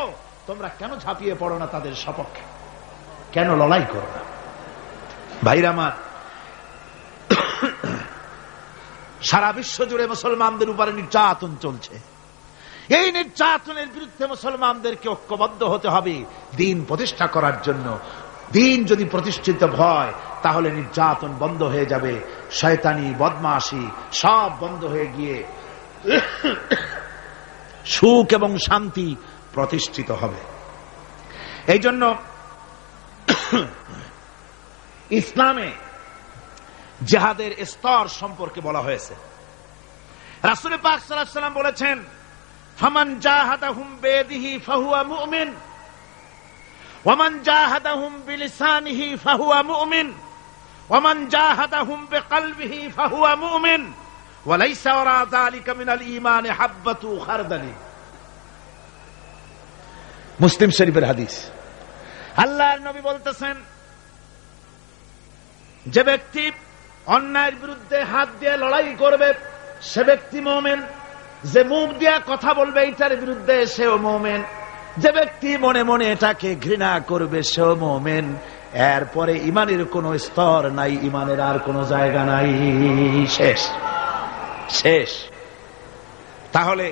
তোমরা কেন ঝাঁপিয়ে পড়ো না তাদের সপক্ষে, কেন লড়াই করো না? ভাইরা আমার, সারা বিশ্ব জুড়ে মুসলমানদের উপরে নির্যাতন চলছে। এই নির্যাতনের বিরুদ্ধে মুসলমানদেরকে ঐক্যবদ্ধ হতে হবে দ্বীন প্রতিষ্ঠা করার জন্য। দ্বীন যদি প্রতিষ্ঠিত হয় তাহলে নির্যাতন বন্ধ হয়ে যাবে, শয়তানি বদমাশি সব বন্ধ হয়ে গিয়ে সুখ এবং শান্তি প্রতিষ্ঠিত হবে। এই জন্য ইসলামে জিহাদের স্তর সম্পর্কে বলা হয়েছে। রাসূল পাক সাল্লাল্লাহু আলাইহি ওয়াসাল্লাম বলেছেন, ফামান জাহাদাহুম বিয়াদিহি ফাহুয়া মুমিন ওয়ামান জাহাদাহুম বিলিসানিহি ফাহুয়া মুমিন ওয়ামান জাহাদাহুম বিকলবিহি ফাহুয়া মুমিন ওয়া লাইসা ওয়ারা যালিকা মিনাল ঈমান হাববাতু খারদালি। মুসলিম শরীফের হাদিস। আল্লাহর নবী বলতেছেন, যে ব্যক্তি অন্যায়ের বিরুদ্ধে হাত দিয়ে লড়াই করবে সে ব্যক্তি মুমিন, যে মুখ দিয়ে কথা বলবে এটার বিরুদ্ধে সেও মুমিন, যে ব্যক্তি মনে মনে এটাকে ঘৃণা করবে সেও মুমিন। এরপরে ইমানের কোন স্তর নাই, ইমানের আর কোন জায়গা নাই, শেষ শেষ। তাহলে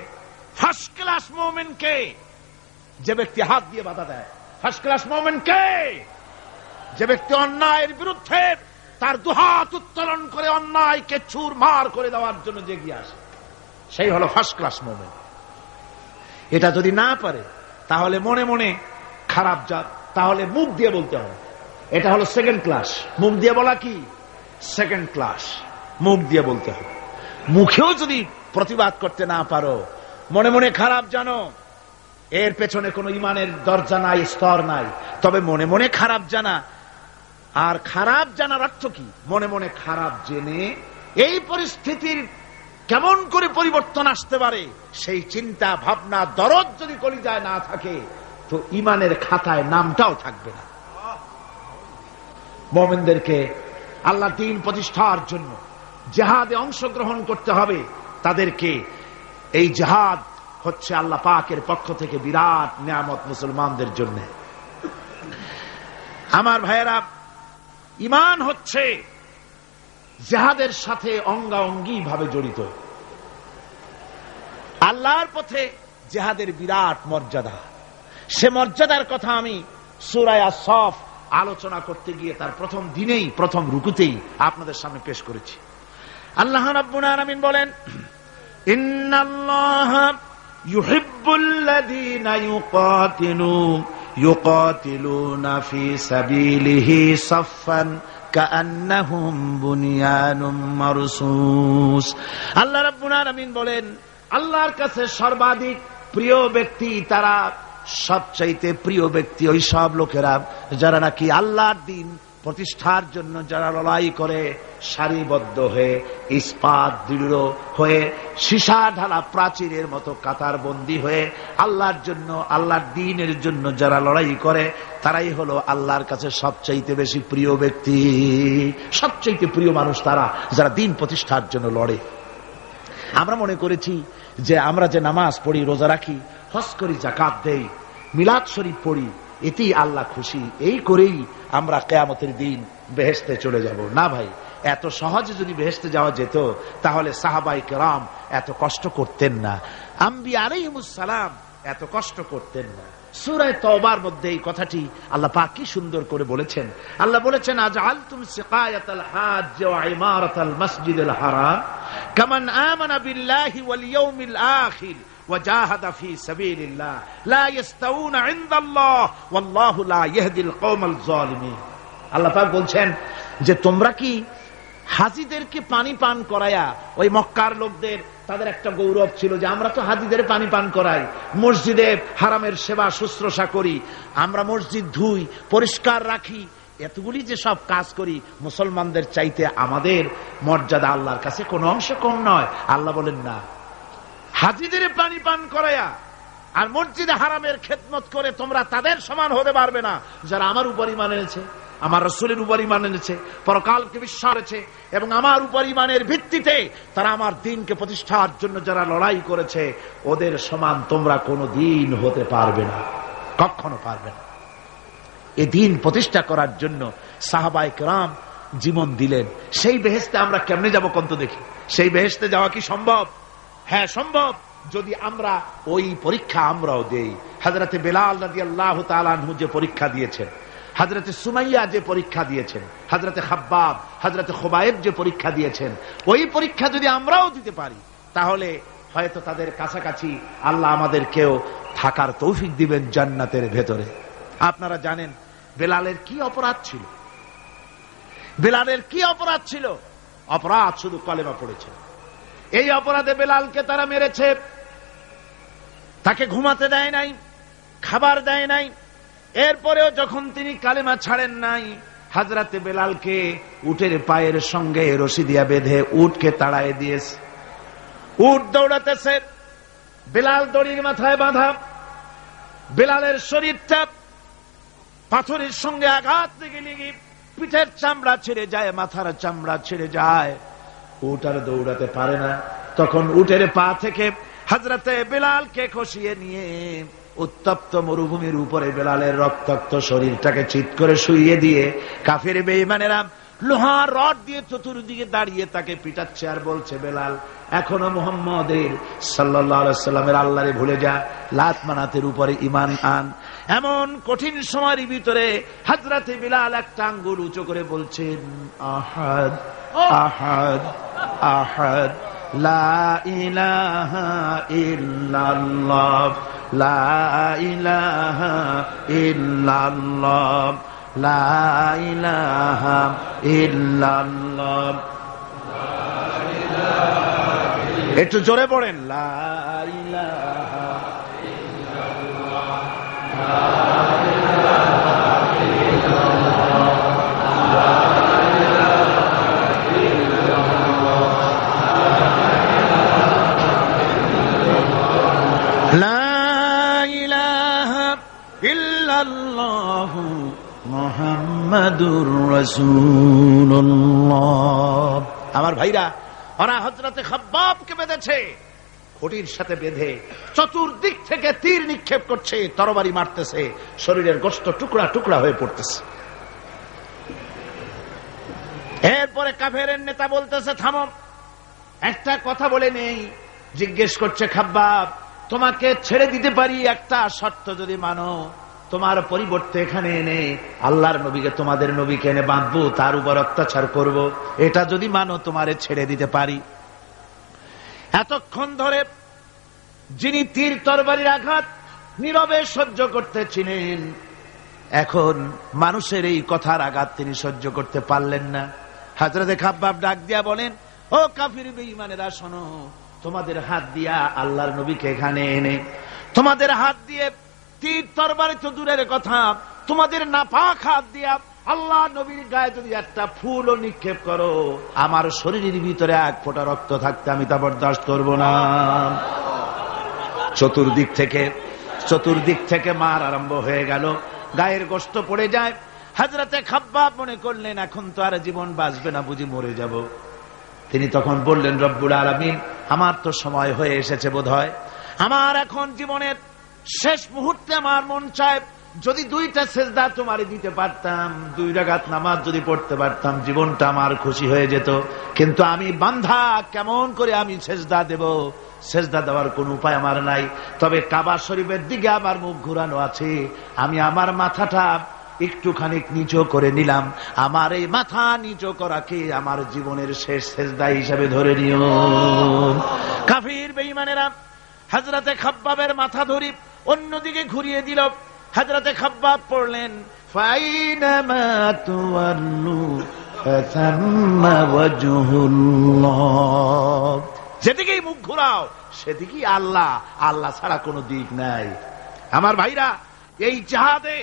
ফার্স্ট ক্লাস মুমিন কে? যে ব্যক্তি হাত দিয়ে বাধা দেয়। ফার্স্ট ক্লাস মুমিন কে? যে ব্যক্তি অন্যায়ের বিরুদ্ধে তার দুহাত উত্তোলন করে অন্যায়কে চুরমার করে দেওয়ার জন্য এগিয়ে আসে, সেই হলো ফার্স্ট ক্লাস মুমিন। এটা যদি না পারে তাহলে মনে মনে খারাপ জাত, তাহলে মুখ দিয়ে বলতে হবে। এটা হলো সেকেন্ড ক্লাস। মুখ দিয়ে বলা কি? Second class. মুখ দিয়ে বলতে হবে। মুখেও যদি প্রতিবাদ করতে না পারো, মনে মনে খারাপ জানো, এর পেছনে কোনো ইমানের দরজা নাই, স্তর নাই। তবে মনে মনে খারাপ জানা, আর খারাপ জানার অর্থ কি? মনে মনে খারাপ জেনে এই পরিস্থিতির কেমন করে পরিবর্তন আসতে পারে সেই চিন্তা ভাবনা দরদ যদি কলিজায় না থাকে তো ইমানের খাতায় নামটাও থাকবে না। মুমিনদেরকে আল্লাহর দ্বীন প্রতিষ্ঠার জন্য জিহাদে অংশগ্রহণ করতে হবে। তাদেরকে এই জিহাদ হচ্ছে আল্লাহ পাকের পক্ষ থেকে বিরাট নিয়ামত মুসলমানদের জন্য। আমার ভাইয়েরা, ঈমান হচ্ছে জিহাদের সাথে অঙ্গাঅঙ্গি ভাবে জড়িত। আল্লাহর পথে জিহাদের বিরাট মর্যাদা। সে মর্যাদার কথা আমি সূরা আস-সাফ আলোচনা করতে গিয়ে তার প্রথম দিনেই, প্রথম রুকুতেই আপনাদের সামনে পেশ করেছি। আল্লাহ রাব্বুল আলামিন বলেন, ইন্নাল্লাহা ইউহিব্বুল্লাযীনা ইউকাতিলুনা ফি সাবিলিহি সাফফান কাআন্নাহুম বুনিয়ানুম মারসুস। আল্লাহ রাব্বুল আলামিন বলেন, আল্লাহর কাছে সর্বাধিক প্রিয় ব্যক্তি তারা, সবচাইতে প্রিয় ব্যক্তি ওই সব লোকেরা যারা নাকি আল্লাহর দ্বীন প্রতিষ্ঠার জন্য যারা লড়াই করে সারিবদ্ধ হয়ে, ইস্পাত দৃঢ় হয়ে, সীসা ঢালা প্রাচীরের মতো কাতারবন্দী হয়ে আল্লাহর জন্য, আল্লাহর দ্বীনের জন্য যারা লড়াই করে তারাই হলো আল্লাহর কাছে সবচাইতে বেশি প্রিয় ব্যক্তি। সবচাইতে প্রিয় মানুষ তারা যারা দ্বীন প্রতিষ্ঠার জন্য লড়ে। আমরা মনে করেছি যে আমরা যে নামাজ পড়ি, রোজা রাখি, হজ করি, যাকাত দেই, মিলাদ শরীফ পড়ি, এতেই আল্লাহ খুশি, এই করেই আমরা কিয়ামতের দিন বেহেশতে চলে যাব। না ভাই, এত সহজে যদি বেহেশতে যাওয়া যেত তাহলে সাহাবায়ে কেরাম এত কষ্ট করতেন না, আম্বিয়া আলাইহিমুস সালাম এত কষ্ট করতেন না। সূরা তওবার মধ্যে এই কথাটি আল্লাহ পাক কি সুন্দর করে বলেছেন। আল্লাহ বলেছেন, আজআলতুম সিকায়াতাল হাজ্জ ওয়া ইমারাতাল মাসজিদিল হারাম কামান আমানা বিল্লাহি ওয়াল ইয়াউমিল আখির ওয়া জাহাদা ফি সাবিলিল্লাহ লা ইস্তাউনা ইনদাল্লাহ ওয়াল্লাহু লা ইয়াহদিল কওমাল যালিমিন। আল্লাহ পাক বলছেন যে তোমরা কি হাজীদেরকে পানি পান করায়া, ওই মক্কার লোকদের তাদের একটা গৌরব ছিল যে আমরা তো হাজীদের পানি পান করাই, মসজিদে হারামের সেবা শুশ্রূষা করি, আমরা মসজিদ ধুই, পরিষ্কার রাখি, এতগুলি যে সব কাজ করি, মুসলমানদের চাইতে আমাদের মর্যাদা আল্লাহর কাছে কোনো অংশ কম নয়। আল্লাহ বলেন না, হাজীদের পানি পান করায়া আর মসজিদে হারামের খেদমত করে তোমরা তাদের সমান হতে পারবে না যারা আমার উপর ঈমান এনেছে, আমার রাসূলের উপর ঈমান এনেছে, পরকালকে বিশ্বাস করেছে এবং আমার উপর ঈমানের ভিত্তিতে তারা আমার দ্বীনকে প্রতিষ্ঠার জন্য যারা লড়াই করেছে, ওদের সমান তোমরা কোনোদিন হতে পারবে না, কখনো পারবে না। এই দ্বীন প্রতিষ্ঠা করার জন্য সাহাবায়ে কেরাম জীবন দিলেন। সেই বেহেশতে আমরা কেমনে যাব কোন তো দেখি? সেই বেহেশতে যাওয়া কি সম্ভব? হ্যাঁ সম্ভব, যদি আমরা ওই পরীক্ষা আমরাও দেই। হযরতে বেলাল রাদিয়াল্লাহু তাআলা আনহু যে পরীক্ষা দিয়েছেন, হযরতে সুমাইয়া যে পরীক্ষা দিয়েছেন, হযরতে খাব্বাব, হযরতে খুবাইব যে পরীক্ষা দিয়েছেন, ওই পরীক্ষা যদি আমরাও দিতে পারি তাহলে হয়তো তাদের কাছাকাছি আল্লাহ আমাদেরকেও থাকার তৌফিক দিবেন জান্নাতের ভেতরে। আপনারা জানেন বেলালের কি অপরাধ ছিল? বেলালের কি অপরাধ ছিল? অপরাধ শুধু কলেমা পড়েছে। এই অপরাধে বেলালকে তারা মেরেছে, তাকে ঘুমাতে দেয় নাই, খাবার দেয় নাই। এরপরেও যখন তিনি কালেমা ছাড়েন নাই, হযরতে বেলালকে উটের পায়ের সঙ্গে রশি দিয়া বেঁধে উটকে তাড়ায় দিয়েছে। উট দৌড়াতেছে, বেলাল দড়ির মাথায় বাঁধা। বেলালের শরীরটা পাথরের সঙ্গে আঘাত লেগে লেগে পিঠের চামড়া ছেড়ে যায়, মাথার চামড়া ছেড়ে যায়। উট আর দৌড়াতে পারে না। তখন উটের পা থেকে হযরতে বেলালকে খসিয়ে নিয়ে উত্তপ্ত মরুভূমির উপরে বেলালের রক্তাক্ত শরীরটাকে চিৎ করে শুইয়ে দিয়ে কাফের বেঈমানেরা লোহার রড দিয়ে চতুর্দিকে দাঁড়িয়ে তাকে পিটাচ্ছে আর বলছে, বেলাল এখনো মুহাম্মদের সাল্লাল্লাহু আলাইহি সাল্লামের আল্লাহরে ভুলে যা, লাত মানাতের উপরে ঈমান আন। এমন কঠিন সময়ের ভিতরে হযরতে বেলাল একটা আঙ্গুল উঁচু করে বলছেন, আহাদ আহাদ আহাদ লা ইলাহা ইল্লাল্লাহ লা ইলাহা ইল্লাল্লাহ লা ইলাহা ইল্লাল্লাহ। একটু জোরে পড়েন, লা ইলাহা ইল্লাল্লাহ লা ইলাহা ইল্লাল্লাহ লা ইলাহা ইল্লাল্লাহ মুহাম্মাদুর রাসূলুল্লাহ। আমার ভাইরা, ওরা হযরতে খাব্বাবকে বেঁধেছে, খুঁটির সাথে বেঁধে চতুর্দিক থেকে তীর নিক্ষেপ করছে, তরবারি মারতেছে, শরীরের গোশত টুকরা টুকরা হয়ে পড়তেছে। এরপরে কাফেরের নেতা বলতেছে, থামো, একটা কথা বলে নেই। জিজ্ঞেস করছে, খাব্বাব তোমাকে ছেড়ে দিতে পারি একটা শর্ত যদি মানো, তোমার পরিবর্তে এখানে এনে আল্লাহর নবীকে, তোমাদের নবীকে এনে বাঁধবো, তার উপর অত্যাচার করব, এটা যদি মানো তোমারে ছেড়ে দিতে পারি। এতক্ষণ ধরে যিনি তীর তরবারির আঘাত নীরবে সহ্য করতেছিলেন, এখন মানুষের এই কথার আঘাত তিনি সহ্য করতে পারলেন না। হযরতে খাব্বাব ডাক দিয়া বলেন, ও কাফির বেঈমানেরা শোনো, তোমাদের হাত দিয়া আল্লাহর নবীকে এখানে এনে, তোমাদের হাত দিয়ে তীর তরবারি তো দূরের কথা, তোমাদের নাপাক হাত দিয়া আল্লাহ নবীর গায়ে যদি একটা ফুলও নিক্ষেপ করো, আমার শরীরের ভিতরে এক ফোঁটা রক্ত থাকতে আমি তা বরদাস্ত করব না। চতুর্দিক থেকে মার আরম্ভ হয়ে গেল, গায়ের গোশত পড়ে যায়। হযরতে খাব্বাব মনে করলেন এখন তো আর জীবন বাঁচবে না, বুঝি মরে যাব। তিনি তখন বললেন, রব্বুল আলামিন আমার তো সময় হয়ে এসেছে বোধহয়, আমার এখন জীবনের শেষ মুহূর্তে আমার মন চায় যদি 2টা সেজদা তোমারে দিতে পারতাম, 2 রাকাত নামাজ যদি পড়তে পারতাম, জীবনটা আমার খুশি হয়ে যেত। কিন্তু আমি বান্ধা, কেমন করে আমি সেজদা দেব? সেজদা দেওয়ার কোন উপায় আমার নাই। তবে কাবা শরীফের দিকে আমার মুখ ঘুরানো আছে, আমি আমার মাথাটা একটুখানি নিচু করে নিলাম। আমার এই মাথা নিচু করাকে আমার জীবনের শেষ সেজদা হিসাবে ধরে নিও। কাফির বেঈমানেরা হযরতে খাব্বাবের মাথা ধরি অন্যদিকে ঘুরিয়ে দিল। হযরতে খাব্বাব পড়লেন, ফাইনামা তুওয়াল্লু ফাসাম্মা ওয়াজহুল্লাহ। যেদিকেই মুখ ঘুরাও সেদিকেই আল্লাহ, আল্লাহ ছাড়া কোনো দিক নাই। আমার ভাইরা, এই জিহাদে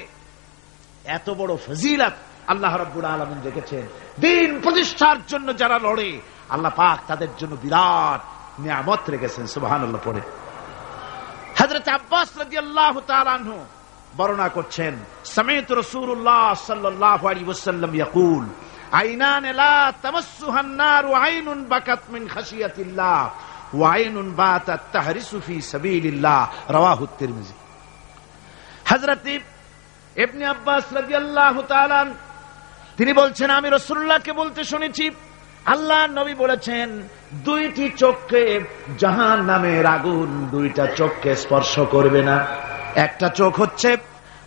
এত বড় ফজিলত আল্লাহ রাব্বুল আলামিন রেখেছেন। দ্বীন প্রতিষ্ঠার জন্য যারা লড়ে, আল্লাহ পাক তাদের জন্য বিরাট নিয়ামত রেখেছেন। সুবহানাল্লাহ পড়ে হযরত আব্বাস রাদিয়াল্লাহু তাআলা আনহু বর্ণনা করছেন, সামি'তু রাসূলুল্লাহ সাল্লাল্লাহু আলাইহি ওয়াসাল্লাম ইয়াকুল, আইনান লা তামাসসুহান নার ওয়া আইনুন বাকাত মিন খাশিয়াতিল্লাহ ওয়া আইনুন বাতাত তাহরিসু ফি সাবিলিল্লাহ। রাওয়াহু তিরমিজি। হযরত ইবনে আব্বাস রাদিয়াল্লাহু তাআলা তিনি বলছেন, আমি রাসূলুল্লাহকে বলতে শুনেছি, আল্লাহর নবী বলেছেন, 2টি চোখকে জাহান্নামের আগুন 2টা চোখকে স্পর্শ করবে না। একটা চোখ হচ্ছে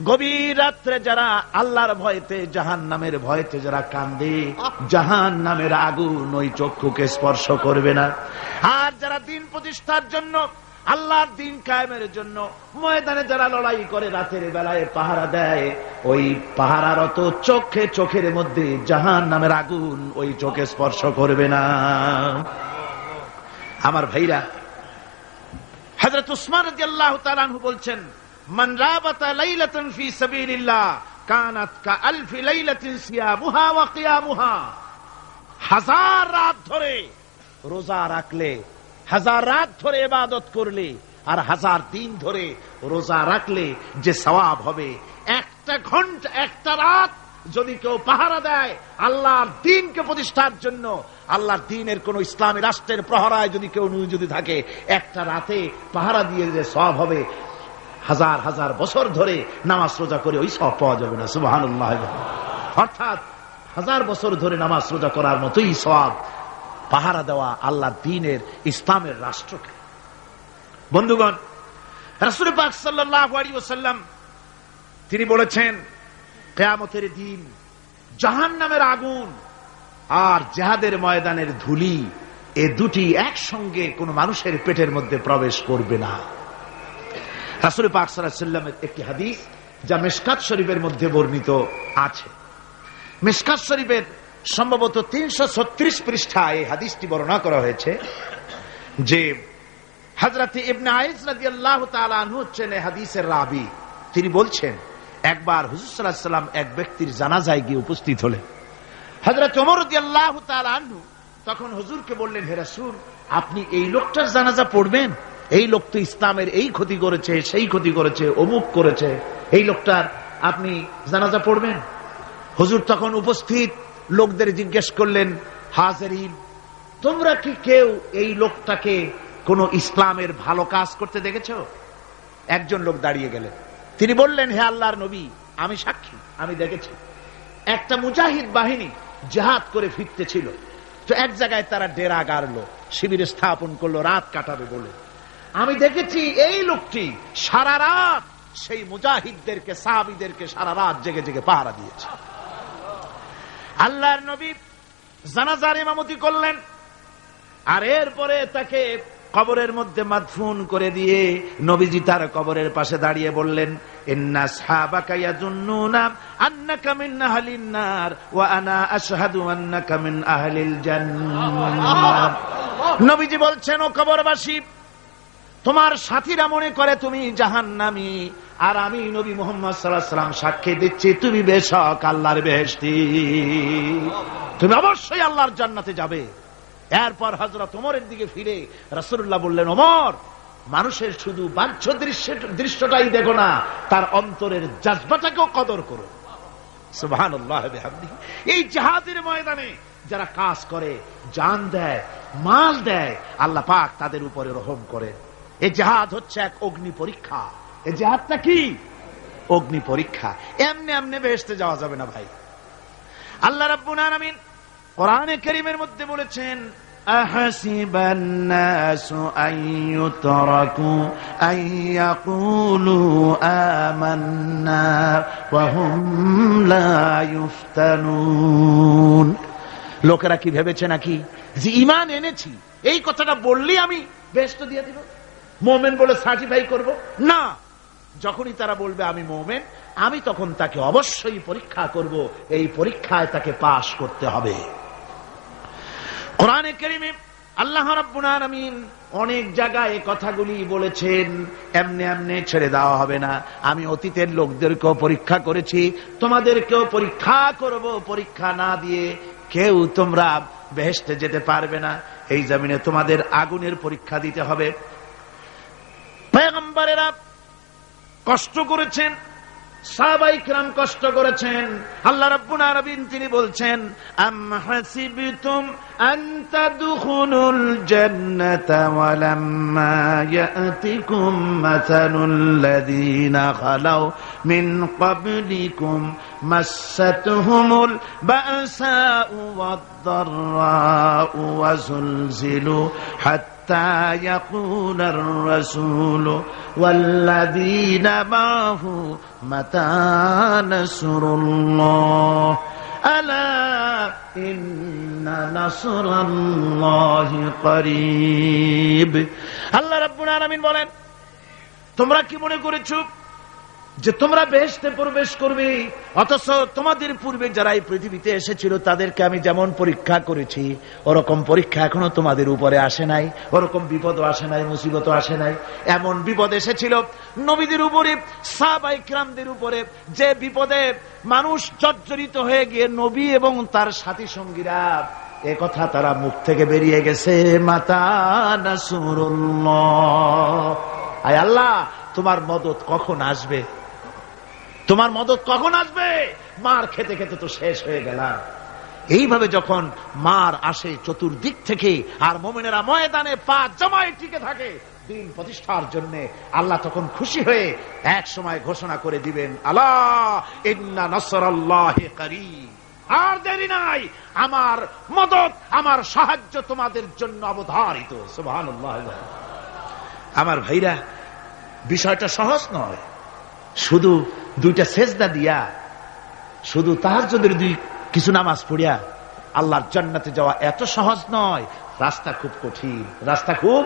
গভীর রাত্রে যারা আল্লাহর ভয়তে, জাহান্নামের ভয়তে যারা কান্দে, জাহান্নামের আগুন ওই চক্ষুকে স্পর্শ করবে না। আর যারা দ্বীন প্রতিষ্ঠার জন্য, আল্লাহর দ্বীন কায়েমের জন্য ময়দানে যারা লড়াই করে, রাতের বেলায় পাহারা দেয়, ওই পাহারারত চোখের মধ্যে জাহান্নামের আগুন ওই চোখে স্পর্শ করবে না। আমার ভাইরা, হযরত উসমান রাদিয়াল্লাহু তাআলা আনহু বলছেন, মান রাবাতা লাইলাতান ফি সাবিলিল্লাহ কানাত কাআলফি লাইলাতিন সিয়ামুহা ওয়া কিয়ামুহা। 1000 রাত ধরে রোজা রাখলে, 1000 রাত ধরে ইবাদত করলে, আর 1000 দিন ধরে রোজা রাখলে যে সওয়াব হবে, একটা ঘন্টা, একটা রাত যদি কেউ পাহারা দেয় আল্লাহর দ্বীনকে প্রতিষ্ঠার জন্য, আল্লাহর দ্বীনের কোন ইসলামী রাষ্ট্রের প্রহরায় যদি কেউ যদি থাকে, একটা রাতে পাহারা দিয়ে যে সওয়াব হবে, 1000 বছর ধরে নামাজ রোজা করে ওই সওয়াব পাওয়া যাবে না। সুবহানাল্লাহ। অর্থাৎ 1000 বছর ধরে নামাজ রোজা করার মতোই সওয়াব পাহারা দেওয়া আল্লাহর দ্বীনের, ইসলামের রাষ্ট্রকে। বন্ধুগণ, রাসূল পাক সাল্লাল্লাহু আলাইহি ওয়াসাল্লাম তিনি বলেছেন, কিয়ামতের দিন জাহান্নামের আগুন আর জিহাদের ময়দানের ধুলি, এই দুটি একসঙ্গে কোন মানুষের পেটের মধ্যে প্রবেশ করবে না। রাসূল পাক সাল্লাল্লাহু আলাইহি ওয়াসাল্লামের একটি হাদিস যা মিশকাত শরীফের মধ্যে বর্ণিত আছে। মিশকাত শরীফের সম্ভবত 336 পৃষ্ঠায় এই হাদিসটি বর্ণনা করা হয়েছে যে হযরত ইবনে আইস রাদিয়াল্লাহু তাআলা আনহু হচ্ছেন এই হাদিসের রাবী। তিনি বলছেন, একবার হুজুর সাল্লাল্লাহু আলাইহি ওয়াসাল্লাম এক ব্যক্তির জানাজায় গিয়ে উপস্থিত হলেন। হযরত ওমর রাদিয়াল্লাহু তাআলা আনহু তখন হুজুরকে বললেন, হে রাসূল, আপনি এই লোকটার জানাজা পড়বেন? এই লোক তো ইসলামের এই ক্ষতি করেছে, সেই ক্ষতি করেছে, অমুক করেছে, এই লোকটার আপনি জানাজা পড়বেন? হুজুর তখন উপস্থিত লোকদের জিজ্ঞেস করলেন, হাজিরিন, তোমরা কি কেউ এই লোকটাকে কোন ইসলামের ভালো কাজ করতে দেখেছো? একজন লোক দাঁড়িয়ে গেলেন, তিনি বললেন, হে আল্লাহর নবী, আমি সাক্ষী, আমি দেখেছি। একটা মুজাহিদ বাহিনী জিহাদ করে ফিরতে ছিল, তো এক জায়গায় তারা ডেরা গাড়লো, শিবির স্থাপন করলো, রাত কাটাবে বলে। আমি দেখেছি এই লোকটি সারা রাত সেই মুজাহিদদেরকে, সাহাবীদেরকে সারা রাত জেগে জেগে পাহারা দিয়েছে। আল্লাহর নবী জানাজার ইমামতি করলেন, আর এরপরে তাকে কবরের মধ্যে মাদফুন করে দিয়ে নবীজি তার কবরের পাশে দাঁড়িয়ে বললেন, ইন্না সাহাবাকা ইয়াজুন্নুনা আন্নাকা মিন আহলিন নার ওয়া আনা আশহাদু আন্নাকা মিন আহলিল জান্নাহ। নবীজি বলছেন, ও কবরবাসী, তোমার সাথীরা মনে করে তুমি জাহান্নামী, আর আমি নবী মুহাম্মদ সাল্লাল্লাহু আলাইহি ওয়াসাল্লাম সাক্ষী দিচ্ছি তুমি বেশক আল্লাহর বেহেশতি, তুমি অবশ্যই আল্লাহর জান্নাতে যাবে। এরপর হযরত ওমরের দিকে ফিরে রাসূলুল্লাহ বললেন, ওমর, মানুষের শুধু বাহ্য দৃশ্যটাই দেখো না, তার অন্তরের জজবাটাকেও কদর করো। সুবহানাল্লাহ বিহামদিহি। এই জিহাদের ময়দানে যারা কাজ করে, জান দেয়, মাল দেয়, আল্লাহ পাক তাদের উপরে রহম করেন। এই জিহাদ হচ্ছে এক অগ্নি পরীক্ষা। এই জিহাদটা কি? অগ্নি পরীক্ষা। এমনি এমনি বেহেশতে যাওয়া যাবে না ভাই। আল্লাহ রাব্বুল আলামিন কোরআনে কারীমের মধ্যে বলেছেন, আহাসিবান নাসু আন ইউতরাকু আন ইয়াকুলু আমান্না ওয়া হুম লা ইফতানুন। লোকেরা কি ভেবেছে নাকি যে ঈমান এনেছি এই কথাটা বললেই আমি বেহেশত দিয়ে দিব, মুমিন বলে সার্টিফাই করব? না, যখনই তারা বলবে আমি মুমিন, আমি তখন তাকে অবশ্যই পরীক্ষা করব, এই পরীক্ষায় তাকে পাশ করতে হবে। কোরআনে কারীমে আল্লাহ রাব্বুল আলামিন অনেক জায়গায় এই কথাগুলি বলেছেন। এমনি এমনি ছেড়ে দেওয়া হবে না। আমি অতীতের লোকদেরকেও পরীক্ষা করেছি, তোমাদেরকেও পরীক্ষা করব। পরীক্ষা না দিয়ে কেউ তোমরা বেহেশতে যেতে পারবে না। এই জমিনে তোমাদের আগুনের পরীক্ষা দিতে হবে। পয়গম্বরেরা কষ্ট করেছেন, সাহাবায়ে কিরাম কষ্ট করেছেন। আল্লাহ রাব্বুল আলামিন তিনি বলছেন, আম হাসিবতুম আন তাদখুলুল জান্নাতা ওয়া লাম্মা ইয়াতিকুম মাসালুল লাযীনা খালাউ মিন ক্বাবলিকুম মাসাতহুমুল বাসাউ ওয়াদ-দাররাউ ওয়া যুলজিলু حتى يقول الرسول والذين معه متى نصر الله ألا إن نصر الله قريب। আল্লাহ রাব্বুল আলামিন বলেন, তোমরা কি মনে করেছো যে তোমরা বেহেশতে প্রবেশ করবে, অথচ তোমাদের পূর্বে যারা এই পৃথিবীতে এসেছিল তাদেরকে আমি যেমন পরীক্ষা করেছি ওরকম পরীক্ষা এখনো তোমাদের উপরে আসে নাই, ওরকম বিপদও আসে নাই, মুসিবতও আসে নাই। এমন বিপদ এসেছিল নবীদের উপরে, সাহাবায়ে কিরামদের উপরে, যে বিপদে মানুষ জর্জরিত হয়ে গিয়ে নবী এবং তার সাথী সঙ্গীরা এ কথা তারা মুখ থেকে বেরিয়ে গেছে, মাতা নাসরুল্লাহ, আয় আল্লাহ তোমার মদত কখন আসবে, তোমার মদত কখন আসবে। মার খেতে খেতে তো শেষ হয়ে গেলাম। এইভাবে যখন মার আসে চতুর্দিক থেকে আর মুমিনেরা ময়দানে পা জমায়ে টিকে থাকে দিন প্রতিষ্ঠার জন্য, আল্লাহ তখন খুশি হয়ে এক সময় ঘোষণা করে দিবেন, আলা ইন্না নাসরাল্লাহি করিব, আর দেরি নাই, আমার মদত আমার সাহায্য তোমাদের জন্য অবধারিত। সুবহানাল্লাহ। আমার ভাইরা, বিষয়টা সহজ নয়। শুধু দুইটা সেজদা দিয়া, শুধু তাহাজ্জুদের কিছু নামাজ পড়িয়া আল্লাহর জান্নাতে যাওয়া এত সহজ নয়। রাস্তা খুব কঠিন, রাস্তা খুব।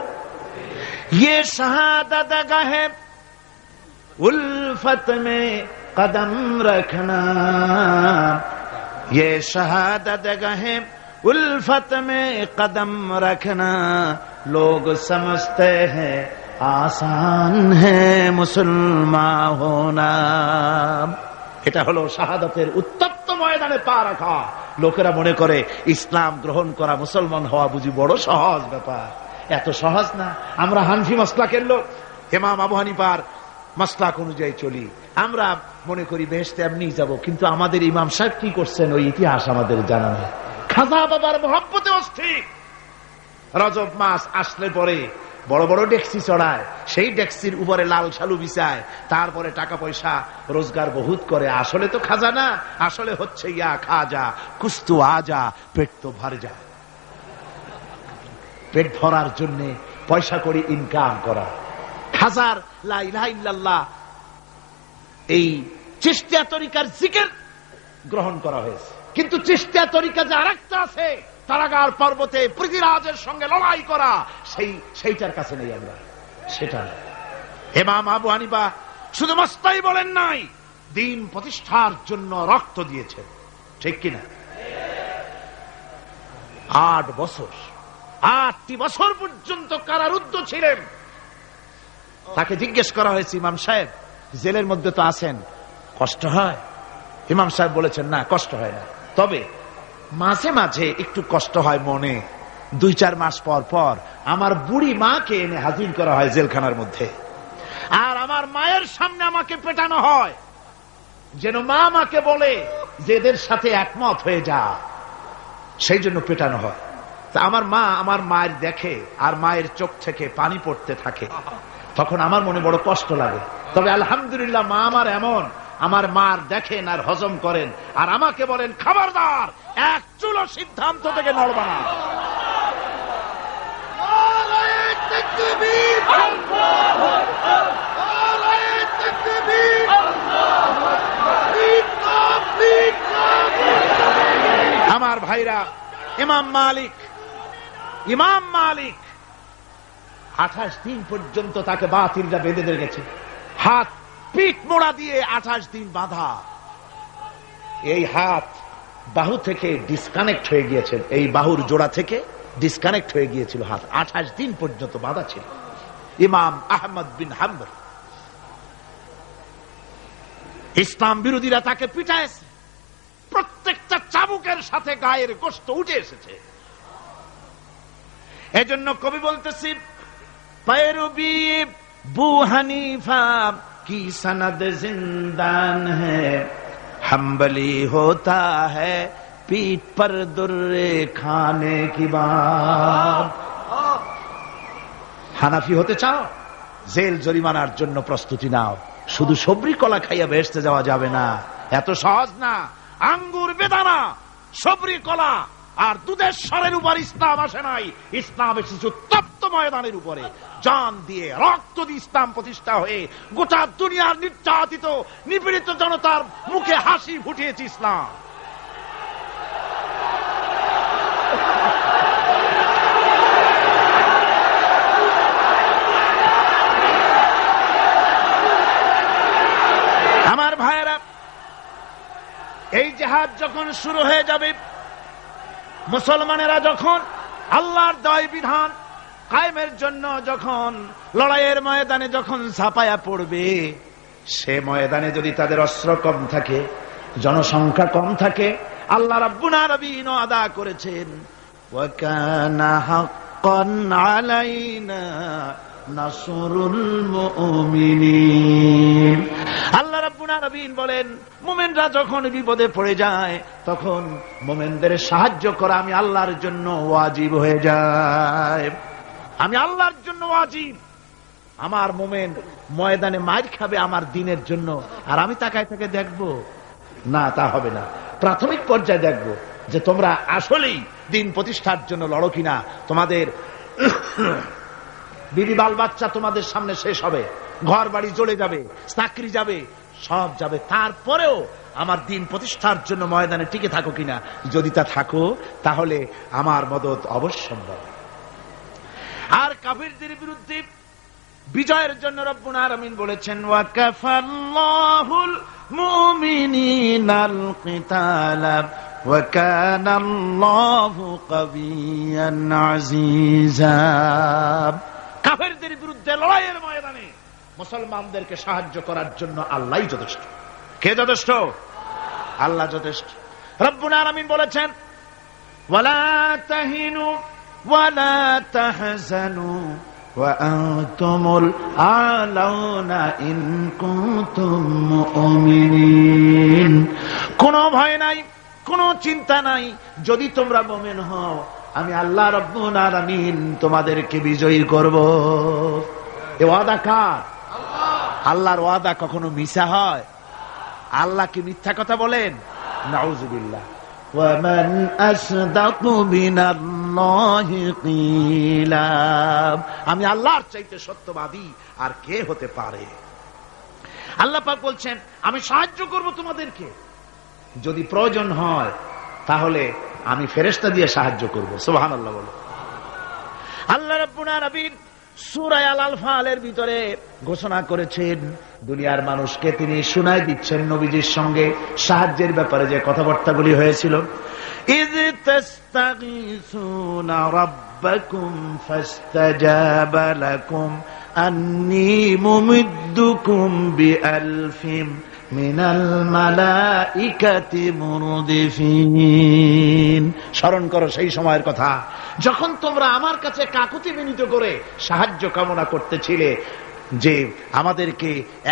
ये शहादत गाहे उल्फत में कदम रखना, ये शहादत गाहे उल्फत में कदम रखना, लोग समझते हैं आसान है मुसलमान होना। এটা হলো শাহাদাতের উত্তপ্ত ময়দানে পা রাখা। লোকেরা মনে করে ইসলাম গ্রহণ করা, মুসলমান হওয়া বুঝি বড় সহজ ব্যাপার। এত সহজ না। আমরা হানফি মাসলাকের লোক, ইমাম আবু হানিফার মাসলাক অনুযায়ী চলি। আমরা মনে করি বেহেশতে এমনি যাব, কিন্তু আমাদের ইমাম সাহেব কি করছেন ওই ইতিহাস আমাদের জানা নেই। খাজা বাবার মহব্বতে অস্থির। রজব মাস আসলে পরে বড় বড় ডেক্সি চড়ায়, সেই ডেক্সির উপরে লাল শালু বিছায়, তারপরে টাকা পয়সা রোজগার বহুত করে। আসলে তো খাজা না, আসলে হচ্ছে ইয়া খাজা কুস্তু আজা, পেট তো ভর যা। পেট ভরার জন্য পয়সা করে ইনকাম করা। খাজার লা ইলাহা ইল্লাল্লাহ এই চিশতিয়া তরিকার জিকির গ্রহণ করা হয়েছে, কিন্তু চিশতিয়া তরিকা যে আরেকটা আছে, তারাগার পর্বতে পৃথিবীরাজের সঙ্গে লড়াই করা, সেইটার কাছে নেই আমরা, সেটা না। ইমাম আবু হানিফা শুধু মাসলাই বলেন নাই, দিন প্রতিষ্ঠার জন্য রক্ত দিয়েছেন, ঠিক কিনা? 8টি বছর পর্যন্ত কারারুদ্ধ ছিলেন। তাকে জিজ্ঞেস করা হয়েছে, ইমাম সাহেব জেলের মধ্যে তো আছেন, কষ্ট হয়? ইমাম সাহেব বলেছেন, না কষ্ট হয় না, তবে মাঝে মাঝে একটু কষ্ট হয় মনে। 2-4 মাস পর পর আমার বুড়ি মাকে এনে হাজির করা হয় জেলখানার মধ্যে, আর আমার মায়ের সামনে আমাকে পেটানো হয়, যেন মা আমাকে বলে যে এদের সাথে একমত হয়ে যা, সেই জন্য পেটানো হয়। তা আমার মা আমার মায়ের দেখে আর মায়ের চোখ থেকে পানি পড়তে থাকে, তখন আমার মনে বড় কষ্ট লাগে। তবে আলহামদুলিল্লাহ মা আমার এমন, আমার মার দেখেন আর হজম করেন, আর আমাকে বলেন খবরদার এক চুলো সিদ্ধান্ত থেকে নড়বা না। আমার ভাইরা, ইমাম মালিক 28 দিন পর্যন্ত তাকে বাতিলরা বেঁধে রেখেছে, হাত পিঠ মোড়া দিয়ে 28 দিন বাঁধা। এই হাত বাহু থেকে ডিসকানেক্ট হয়ে গিয়েছেন, এই বাহুর জোড়া থেকে ডিসকানেক্ট হয়ে গিয়েছিল হাত, 28 দিন পর্যন্ত বাঁধা ছিল। ইমাম আহমদ বিন হাম্বল, ইসলাম বিরোধীরা তাকে পিটাইছে, প্রত্যেকটা চাবুকের সাথে গায়ের গোশত উঠে এসেছে। এজন্য কবি বলতেছি, पैरुबी बू हनीफा की सनद जिंदान है, हम्बली होता है पीठ पर दुर्रे खाने की बात। হানাফি হতে চাও, জেল জরিমানার জন্য প্রস্তুতি নাও। শুধু সবরি কলা খাইয়া বেহেশতে যাওয়া যাবে না, এত সহজ না। আঙ্গুর বেদানা, সবরি কলা আর দুধের স্বরের উপর ইসলাম আসে নাই। ইসলাম এসেছে তপ্ত ময়দানের উপরে, জান দিয়ে রক্ত দিয়ে ইসলাম প্রতিষ্ঠা হয়ে গোটা দুনিয়ার নির্যাতিত নিপীড়িত জনতার মুখে হাসি ফুটিয়েছে ইসলাম। আমার ভাইয়েরা, এই জিহাদ যখন শুরু হয়ে যাবে, মুসলমানেরা যখন আল্লাহর দয় বিধান কায়েমের জন্য যখন লড়াইয়ের ময়দানে যখন ঝাঁপায়া পড়বে, সে ময়দানে যদি তাদের অস্ত্র কম থাকে, জনসংখ্যা কম থাকে, আল্লাহ রাব্বুল আলামিন ওয়াদা করেছেন, ওয়া কানা হাক্কান আলাইনা নাসরুল মুমিনিন। আল্লাহ রাব্বুল আলামিন বলেন, মুমিনরা যখন বিপদে পড়ে যায়, তখন মুমিনদের সাহায্য করা আমি আল্লাহর জন্য ওয়াজিব হয়ে যায়। আমি আল্লাহর জন্য ওয়াজিব। আমার মুমিন ময়দানে মার খাবে আমার দিনের জন্য, আর আমি তাকায় থেকে দেখবো না, তা হবে না। প্রাথমিক পর্যায়ে দেখবো যে তোমরা আসলেই দিন প্রতিষ্ঠার জন্য লড়ো কিনা। তোমাদের বিবি বাল বাচ্চা তোমাদের সামনে শেষ হবে, ঘর বাড়ি চলে যাবে, চাকরি যাবে, সব যাবে, তারপরেও আমার দিন প্রতিষ্ঠার জন্য ময়দানে টিকে থাকো কিনা। যদি তা থাকো, তাহলে আমার মদদ অবশ্যম্ভব। আর কাফিরদের বিরুদ্ধে বিজয়ের জন্য রব্বুল আলামিন বলেছেন, ওয়া কাফাল্লাহুল মুমিনিনাল কিতালা ওয়া কানাল্লাহু কাবিয়্যান আজিজা। কাফেরদের বিরুদ্ধে লড়াইয়ের ময়দানে মুসলমানদেরকে সাহায্য করার জন্য আল্লাহই যথেষ্ট। কে যথেষ্ট? আল্লাহ যথেষ্ট। রব্বুল আলামিন বলেছেন, ওয়ালা তাহিনু ওয়ালা তাহজানু ওয়া আনতুমুল আলাউনা ইন কুনতুম মুমিনিন। কোনো ভয় নাই, কোনো চিন্তা নাই, যদি তোমরা মুমিন হও, আমি আল্লাহ রাব্বুল আলামিন তোমাদেরকে বিজয়ী করব। এ ওয়াদা কার? আল্লাহর ওয়াদা কখনো মিথ্যা হয়? আল্লাহ কি মিথ্যা কথা বলেন? নাউযুবিল্লাহ। ওয়া মান আসদাকু মিনাল্লাহি কিলা। আমি আল্লাহর চাইতে সত্যবাদী আর কে হতে পারে? আল্লাহ পাক বলছেন, আমি সাহায্য করব তোমাদেরকে, যদি প্রয়োজন হয় তাহলে আমি ফেরেশতা দিয়ে সাহায্য করব। সুবহানাল্লাহ বলো। আল্লাহ রাব্বুল আলামিন সূরা আল-আনফালের ভিতরে ঘোষণা করেছেন, দুনিয়ার মানুষকে তিনি শুনায় দিচ্ছেন নবীজির সঙ্গে সাহায্যের ব্যাপারে যে কথাবার্তাগুলি হয়েছিল। ইয তাস্তাগীসুনা রাব্বাকুম ফাস্তাজাবা লাকুম আন্নী মুমিদ্দুকুম বিআলফিম মিনাল মালাইকাতি মুরদিফিন। স্মরণ করো সেই সময়ের কথা যখন তোমরা আমার কাছে কাকুতি বিনীত করে সাহায্য কামনা করতেছিলে যে আমাদেরকে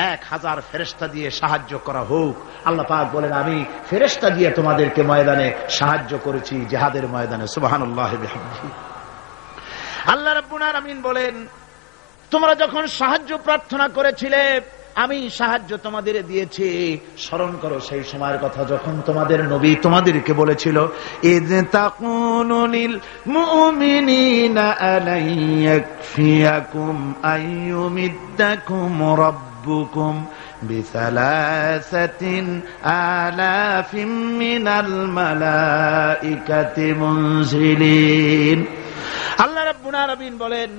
1000 ফেরেশতা দিয়ে সাহায্য করা হোক। আল্লাহ পাক বলেন, আমি ফেরেশতা দিয়ে তোমাদেরকে ময়দানে সাহায্য করেছি, জিহাদের ময়দানে। সুবহানাল্লাহ বিহামদিহি। আল্লাহ রাব্বুল আলামিন বলেন, তোমরা যখন সাহায্য প্রার্থনা করেছিলে আমি সাহায্য তোমাদের দিয়েছি। স্মরণ করো সেই সময়ের কথা যখন তোমাদের নবী তোমাদেরকে বলেছিল, ইয তাকুলু লিল মুমিনিনা আলাই ইয়াকফিয়াকুম আইয়ুমিদ্দাকুম রাব্বুকুম বিসালাসাতিন আলাফিম মিনাল মালাইকাতি মুনজিলিন। আল্লাহ রাব্বুল আলামিন বলেন,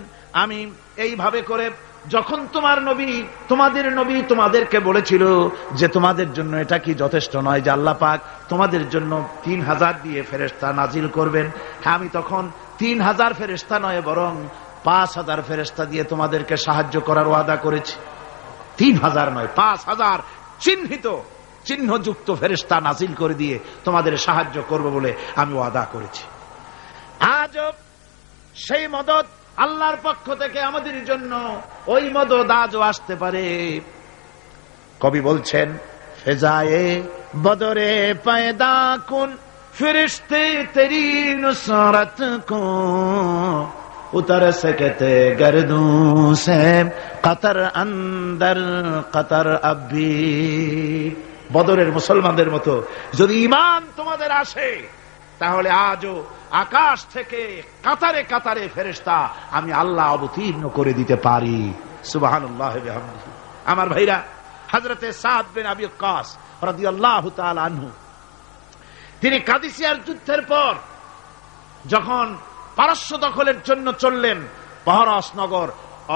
আমি এইভাবে করে যখন তোমাদের নবী তোমাদেরকে বলেছিল যে তোমাদের জন্য এটা কি যথেষ্ট নয় যে আল্লাহ পাক তোমাদের জন্য 3000 দিয়ে ফেরেশতা নাজিল করবেন, হ্যাঁ আমি তখন 3000 ফেরেশতা নয় বরং 5000 ফেরেশতা দিয়ে তোমাদেরকে সাহায্য করার ওয়াদা করেছি। 3000 নয়, 5000 চিহ্নযুক্ত ফেরেশতা নাজিল করে দিয়ে তোমাদের সাহায্য করব বলে আমি ওয়াদা করেছি। আজও সেই মদদ আল্লাহর পক্ষ থেকে আমাদের জন্য, ওই মদদ আজও আসতে পারে। কবি বলছেন, ফেজায়ে বদরে পয়দা কুন ফিরিশতে তেরি নুসরত কো উতর সকতে গর্দু সে কতর অন্দর কতর আবি। বদরের মুসলমানদের মতো যদি ঈমান তোমাদের আসে, তাহলে আজও আকাশ থেকে কাতারে কাতারে ফেরেশতা আমি আল্লাহ অবতীর্ণ করে দিতে পারি। সুবহানাল্লাহ ওয়া বিহামদিহি। আমার ভাইরা, হযরতে সাদ বিন আবি ওয়াক্কাস রাদিয়াল্লাহু তাআলা আনহু, তিনি কাদিসিয়ার যুদ্ধের পর যখন পারস্য দখলের জন্য চললেন, পারস্য নগর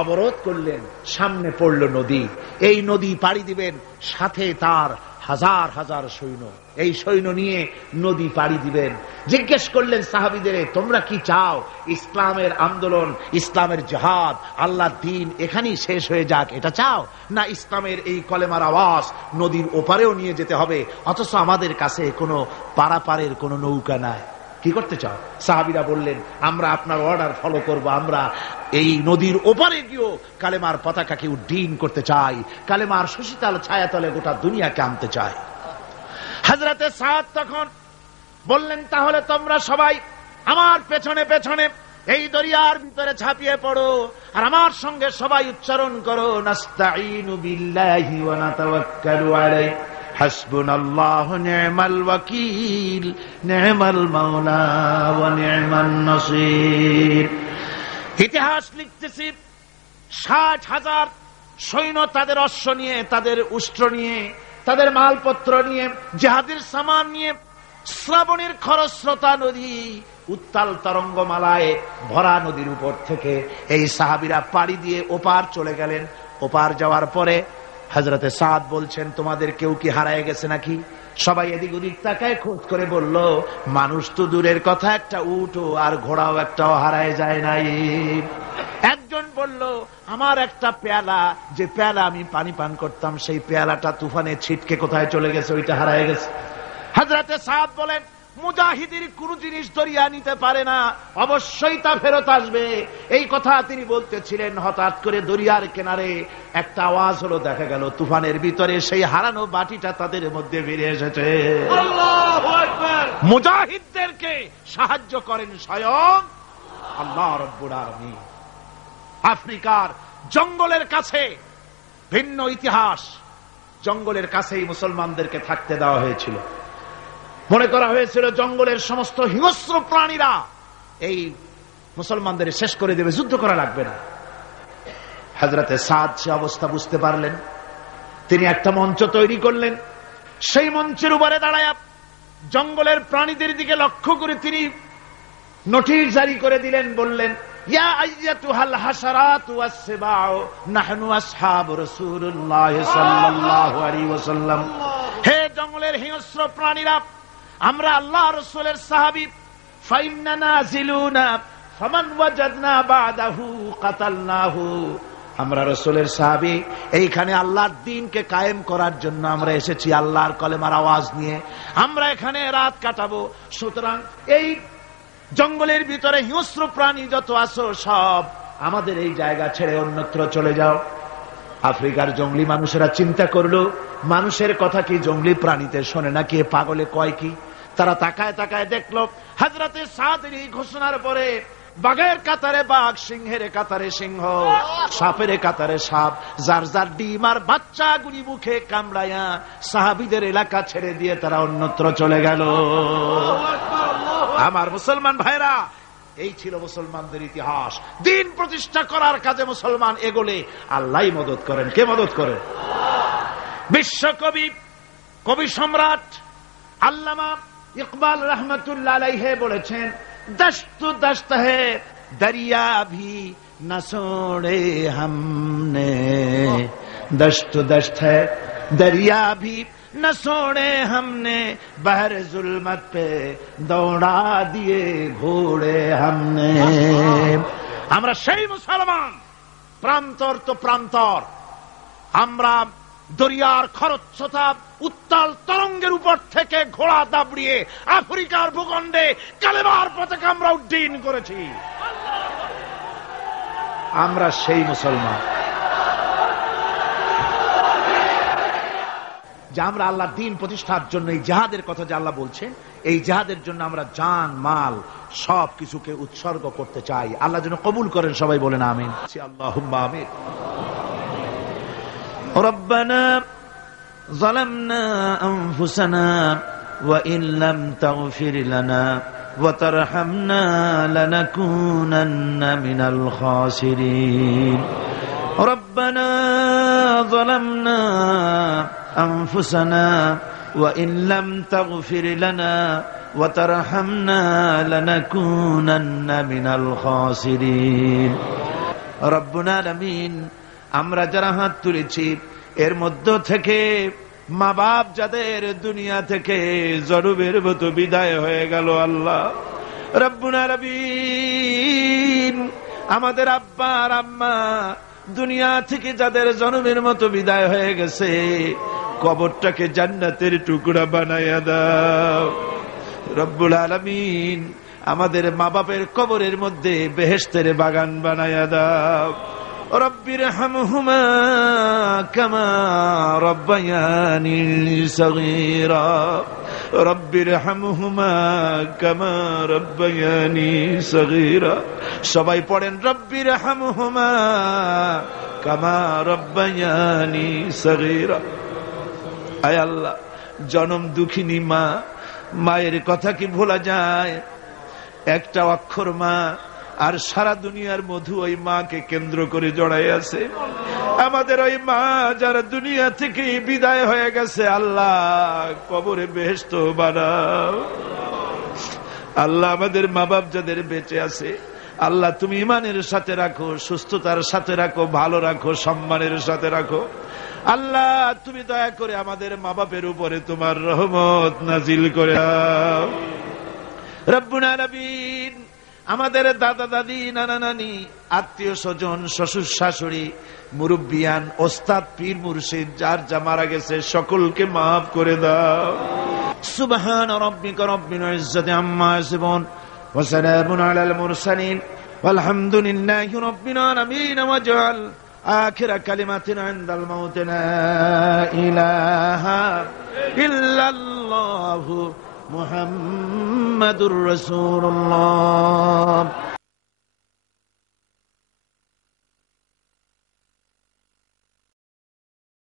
অবরোধ করলেন, সামনে পড়ল নদী। এই নদী পাড়ি দিবেন, সাথে তার হাজার হাজার সৈন্য, এই সৈন্য নিয়ে নদী পাড়ি দিবেন। জিজ্ঞেস করলেন সাহাবীদের, তোমরা কি চাও ইসলামের আন্দোলন, ইসলামের জিহাদ, আল্লাহর দ্বীন এখানেই শেষ হয়ে যাক, এটা চাও, না ইসলামের এই কলেমার আওয়াজ নদীর ওপারেও নিয়ে যেতে হবে, অথচ আমাদের কাছে কোনো পারাপারের কোনো নৌকা নাই, কি করতে চাও? সাহাবীরা বললেন, আমরা আপনার অর্ডার ফলো করব, আমরা এই নদীর ওপারে গিয়েও কালেমার পতাকাকে উড্ডীন করতে চাই, কালেমার সুশীতল ছায়াতলে গোটা দুনিয়াকে আনতে চাই। হযরতে সাদ তখন বললেন, তাহলে তোমরা সবাই আমার পেছনে পেছনে এই দরিয়ার ভিতরে ঝাঁপিয়ে পড়ো, আর আমার সঙ্গে সবাই উচ্চারণ করো, নাস্তাঈনু বিল্লাহি ওয়া নাতাওয়াক্কালু আলাইহি হাসবুনাল্লাহু নি'মাল ওয়াকিল নি'মাল মাওলা ওয়া নি'মান নাসির। ইতিহাস লিখতেছি, 60,000 সৈন্য তাদের অশ্ব নিয়ে, তাদের উষ্ট্র নিয়ে, তাদের মালপত্র নিয়ে, জিহাদের সামান নিয়ে শ্রাবণের খরস্রোতা নদী, উত্তাল তরঙ্গমালায় ভরা নদীর উপর থেকে এই সাহাবীরা পাড়ি দিয়ে ওপার চলে গেলেন। ওপার যাওয়ার পরে হযরতে সাদ বলছেন, তোমাদের কেউ কি হারায় গেছে নাকি? সবাই এদিক ওদিক তাকায়, খোঁজ করে বলল, মানুষ তো দূরের কথা, একটা উট আর ঘোড়াও একটাও হারায় যায় নাই। একজন বলল, আমার একটা পেয়ালা, যে পেয়ালা আমি পানি পান করতাম, সেই পেয়ালাটা তুফানে ছিটকে কোথায় চলে গেছে, ওইটা হারায় গেছে। হযরতে সাদ বলেন, মুজাহিদের কোন জিনিস দরিয়া নিতে পারে না, অবশ্যই তা ফেরত আসবে। এই কথা তিনি বলতেছিলেন, হঠাৎ করে দরিয়ার কিনারে একটা আওয়াজ হলো, দেখা গেল তুফানের ভিতরে সেই হারানো বাটিটা তাদের মধ্যে ফিরে এসেছে। আল্লাহু আকবার। মুজাহিদদেরকে সাহায্য করেন স্বয়ং আল্লাহ রাব্বুল আলামিন। আফ্রিকার জঙ্গলের কাছে ভিন্ন ইতিহাস, জঙ্গলের কাছেই মুসলমানদেরকে থাকতে দেওয়া হয়েছিল। মনে করা হয়েছিল জঙ্গলের সমস্ত হিংস্র প্রাণীরা এই মুসলমানদের শেষ করে দেবে, যুদ্ধ করা লাগবে না। হযরতে সাদ সে অবস্থা বুঝতে পারলেন, তিনি একটা মঞ্চ তৈরি করলেন। সেই মঞ্চের উপরে দাঁড়ায় জঙ্গলের প্রাণীদের দিকে লক্ষ্য করে তিনি নোটিশ জারি করে দিলেন, বললেন, ইয়া আইয়াতুহাল হাশারাতু ওয়াস-সিবাউ নাহনু আসহাবু রাসূলুল্লাহ সাল্লাল্লাহু আলাইহি ওয়াসাল্লাম। হে জঙ্গলের হিংস্র প্রাণীরা, আমরা আল্লাহ রাসূলের সাহাবী, ফাইন্না নাজিলুনা ফামান ওয়াজাদনা বাদাহু কাতালনাহু। আমরা রাসূলের সাহাবী, এইখানে আল্লাহর দ্বীনকে কায়েম করার জন্য আমরা এসেছি, আল্লাহর কলেমার আওয়াজ নিয়ে আমরা এখানে রাত কাটাবো। সুতরাং এই জঙ্গলের ভিতরে হিংস্র প্রাণী যত আছো, সব আমাদের এই জায়গা ছেড়ে অন্যত্র চলে যাও। আফ্রিকার জঙ্গলি মানুষেরা চিন্তা করলো, মানুষের কথা কি জঙ্গলি প্রাণীতে শোনে নাকি, পাগলে কয় কি? তারা তাকায় তাকায় দেখলো হযরতে সাদের এই ঘোষণার পরে বাঘের কাতারে বাঘ, সিংহের কাতারে সিংহ, সাপের কাতারে সাপ, যার যার ডিম আর বাচ্চাগুলি মুখে কামড়াইয়া সাহাবীদের এলাকা ছেড়ে দিয়ে তারা অন্যত্র চলে গেল। আমার মুসলমান ভাইরা, এই ছিল মুসলমানদের ইতিহাস। দিন প্রতিষ্ঠা করার কাজে মুসলমান এগোলে আল্লাহ মদত করেন। কে মদত করে? বিশ্বকবি, কবি সম্রাট আল্লামা ইকবাল রহমতুল্লাহ আলাইহি বলেছেন, দশত দশত है दरिया भी न छोड़े हमने, दशत दशत है दरिया भी न छोड़े हमने, बहर जुल्मत पे दौड़ा दिए घोड़े हमने। আমরা সেই মুসলমান, প্রান্তর তো প্রান্তর, আমরা দরিয়ার খরস্রোতা উত্তাল তরঙ্গের উপর থেকে ঘোড়া দাবড়িয়ে আফ্রিকার ভূখণ্ডে কালেমার পতাকা আমরা উড্ডীন করেছি। আমরা সেই মুসলমান যে আমরা আল্লাহর দ্বীন প্রতিষ্ঠার জন্য এই জিহাদের কথা যে আল্লাহ বলছেন, এই জিহাদের জন্য আমরা জান মাল সব কিছুকে উৎসর্গ করতে চাই। আল্লাহ যেন কবুল করেন। সবাই বলেন আমিন। আল্লাহুম্মা আমিন। ربنا ظلمنا أنفسنا وإن لم تغفر لنا وترحمنا لنكونن من الخاسرين ربنا ظلمنا أنفسنا وإن لم تغفر لنا وترحمنا لنكونن من الخاسرين رب العالمين আমরা যারা হাত তুলেছি এর মধ্য থেকে মা বাপ যাদের দুনিয়া থেকে জরুবের মতো বিদায় হয়ে গেল, আল্লাহ রব্বুল আলামিন আমাদের আব্বা আর আম্মা দুনিয়া থেকে যাদের জনমের মতো বিদায় হয়ে গেছে, কবরটাকে জান্নাতের টুকরা বানাইয়া দাও রব্বুল আলামিন। আমাদের মা বাপের কবরের মধ্যে বেহেশতের বাগান বানাইয়া দাও। রব্বির হামহুমা কামা রব্বায়ানি সগীরা, রব্বির হামহুমা কামা রব্বায়ানি সগীরা। সবাই পড়েন রব্বির হামহুমা কামা রব্বায়ানি সগীরা। আয় আল্লাহ, জনম দুঃখিনী মা, মায়ের কথা কি ভোলা যায়? একটা অক্ষর মা, আর সারা দুনিয়ার মধু ওই মাকে কেন্দ্র করে জড়াই আছে। আমাদের ওই মা যারা দুনিয়া থেকে বিদায় হয়ে গেছে, আল্লাহ কবরে বেহেশত বানাও। আল্লাহ আমাদের মা বাপ যাদের বেঁচে আছে, আল্লাহ তুমি ইমানের সাথে রাখো, সুস্থতার সাথে রাখো, ভালো রাখো, সম্মানের সাথে রাখো। আল্লাহ তুমি দয়া করে আমাদের মা বাপের উপরে তোমার রহমত নাজিল করে দাও রব্বুল আলামিন। আমাদের দাদা দাদি, নানা নানি, আত্মীয় স্বজন, শ্বশুর শাশুড়ি, মুরব্বিয়ান, ওস্তাদ, পীর মুর্শিদ যার যা মারা গেছে সকলকে মাফ করে দাও। সুবহান রাব্বিকা রব্বিল ইজ্জাতি আম্মা ইয়াসিফুন ওয়া সালামুন আলাল মুরসালিন ওয়ালহামদুলিল্লাহি রাব্বিল আলামিন। ওয়াজআল আখিরা কালিমাতিনা ইনদাল মাউত লা ইলাহা ইল্লাল্লাহু মুহাম্মাদুর রাসূলুল্লাহ।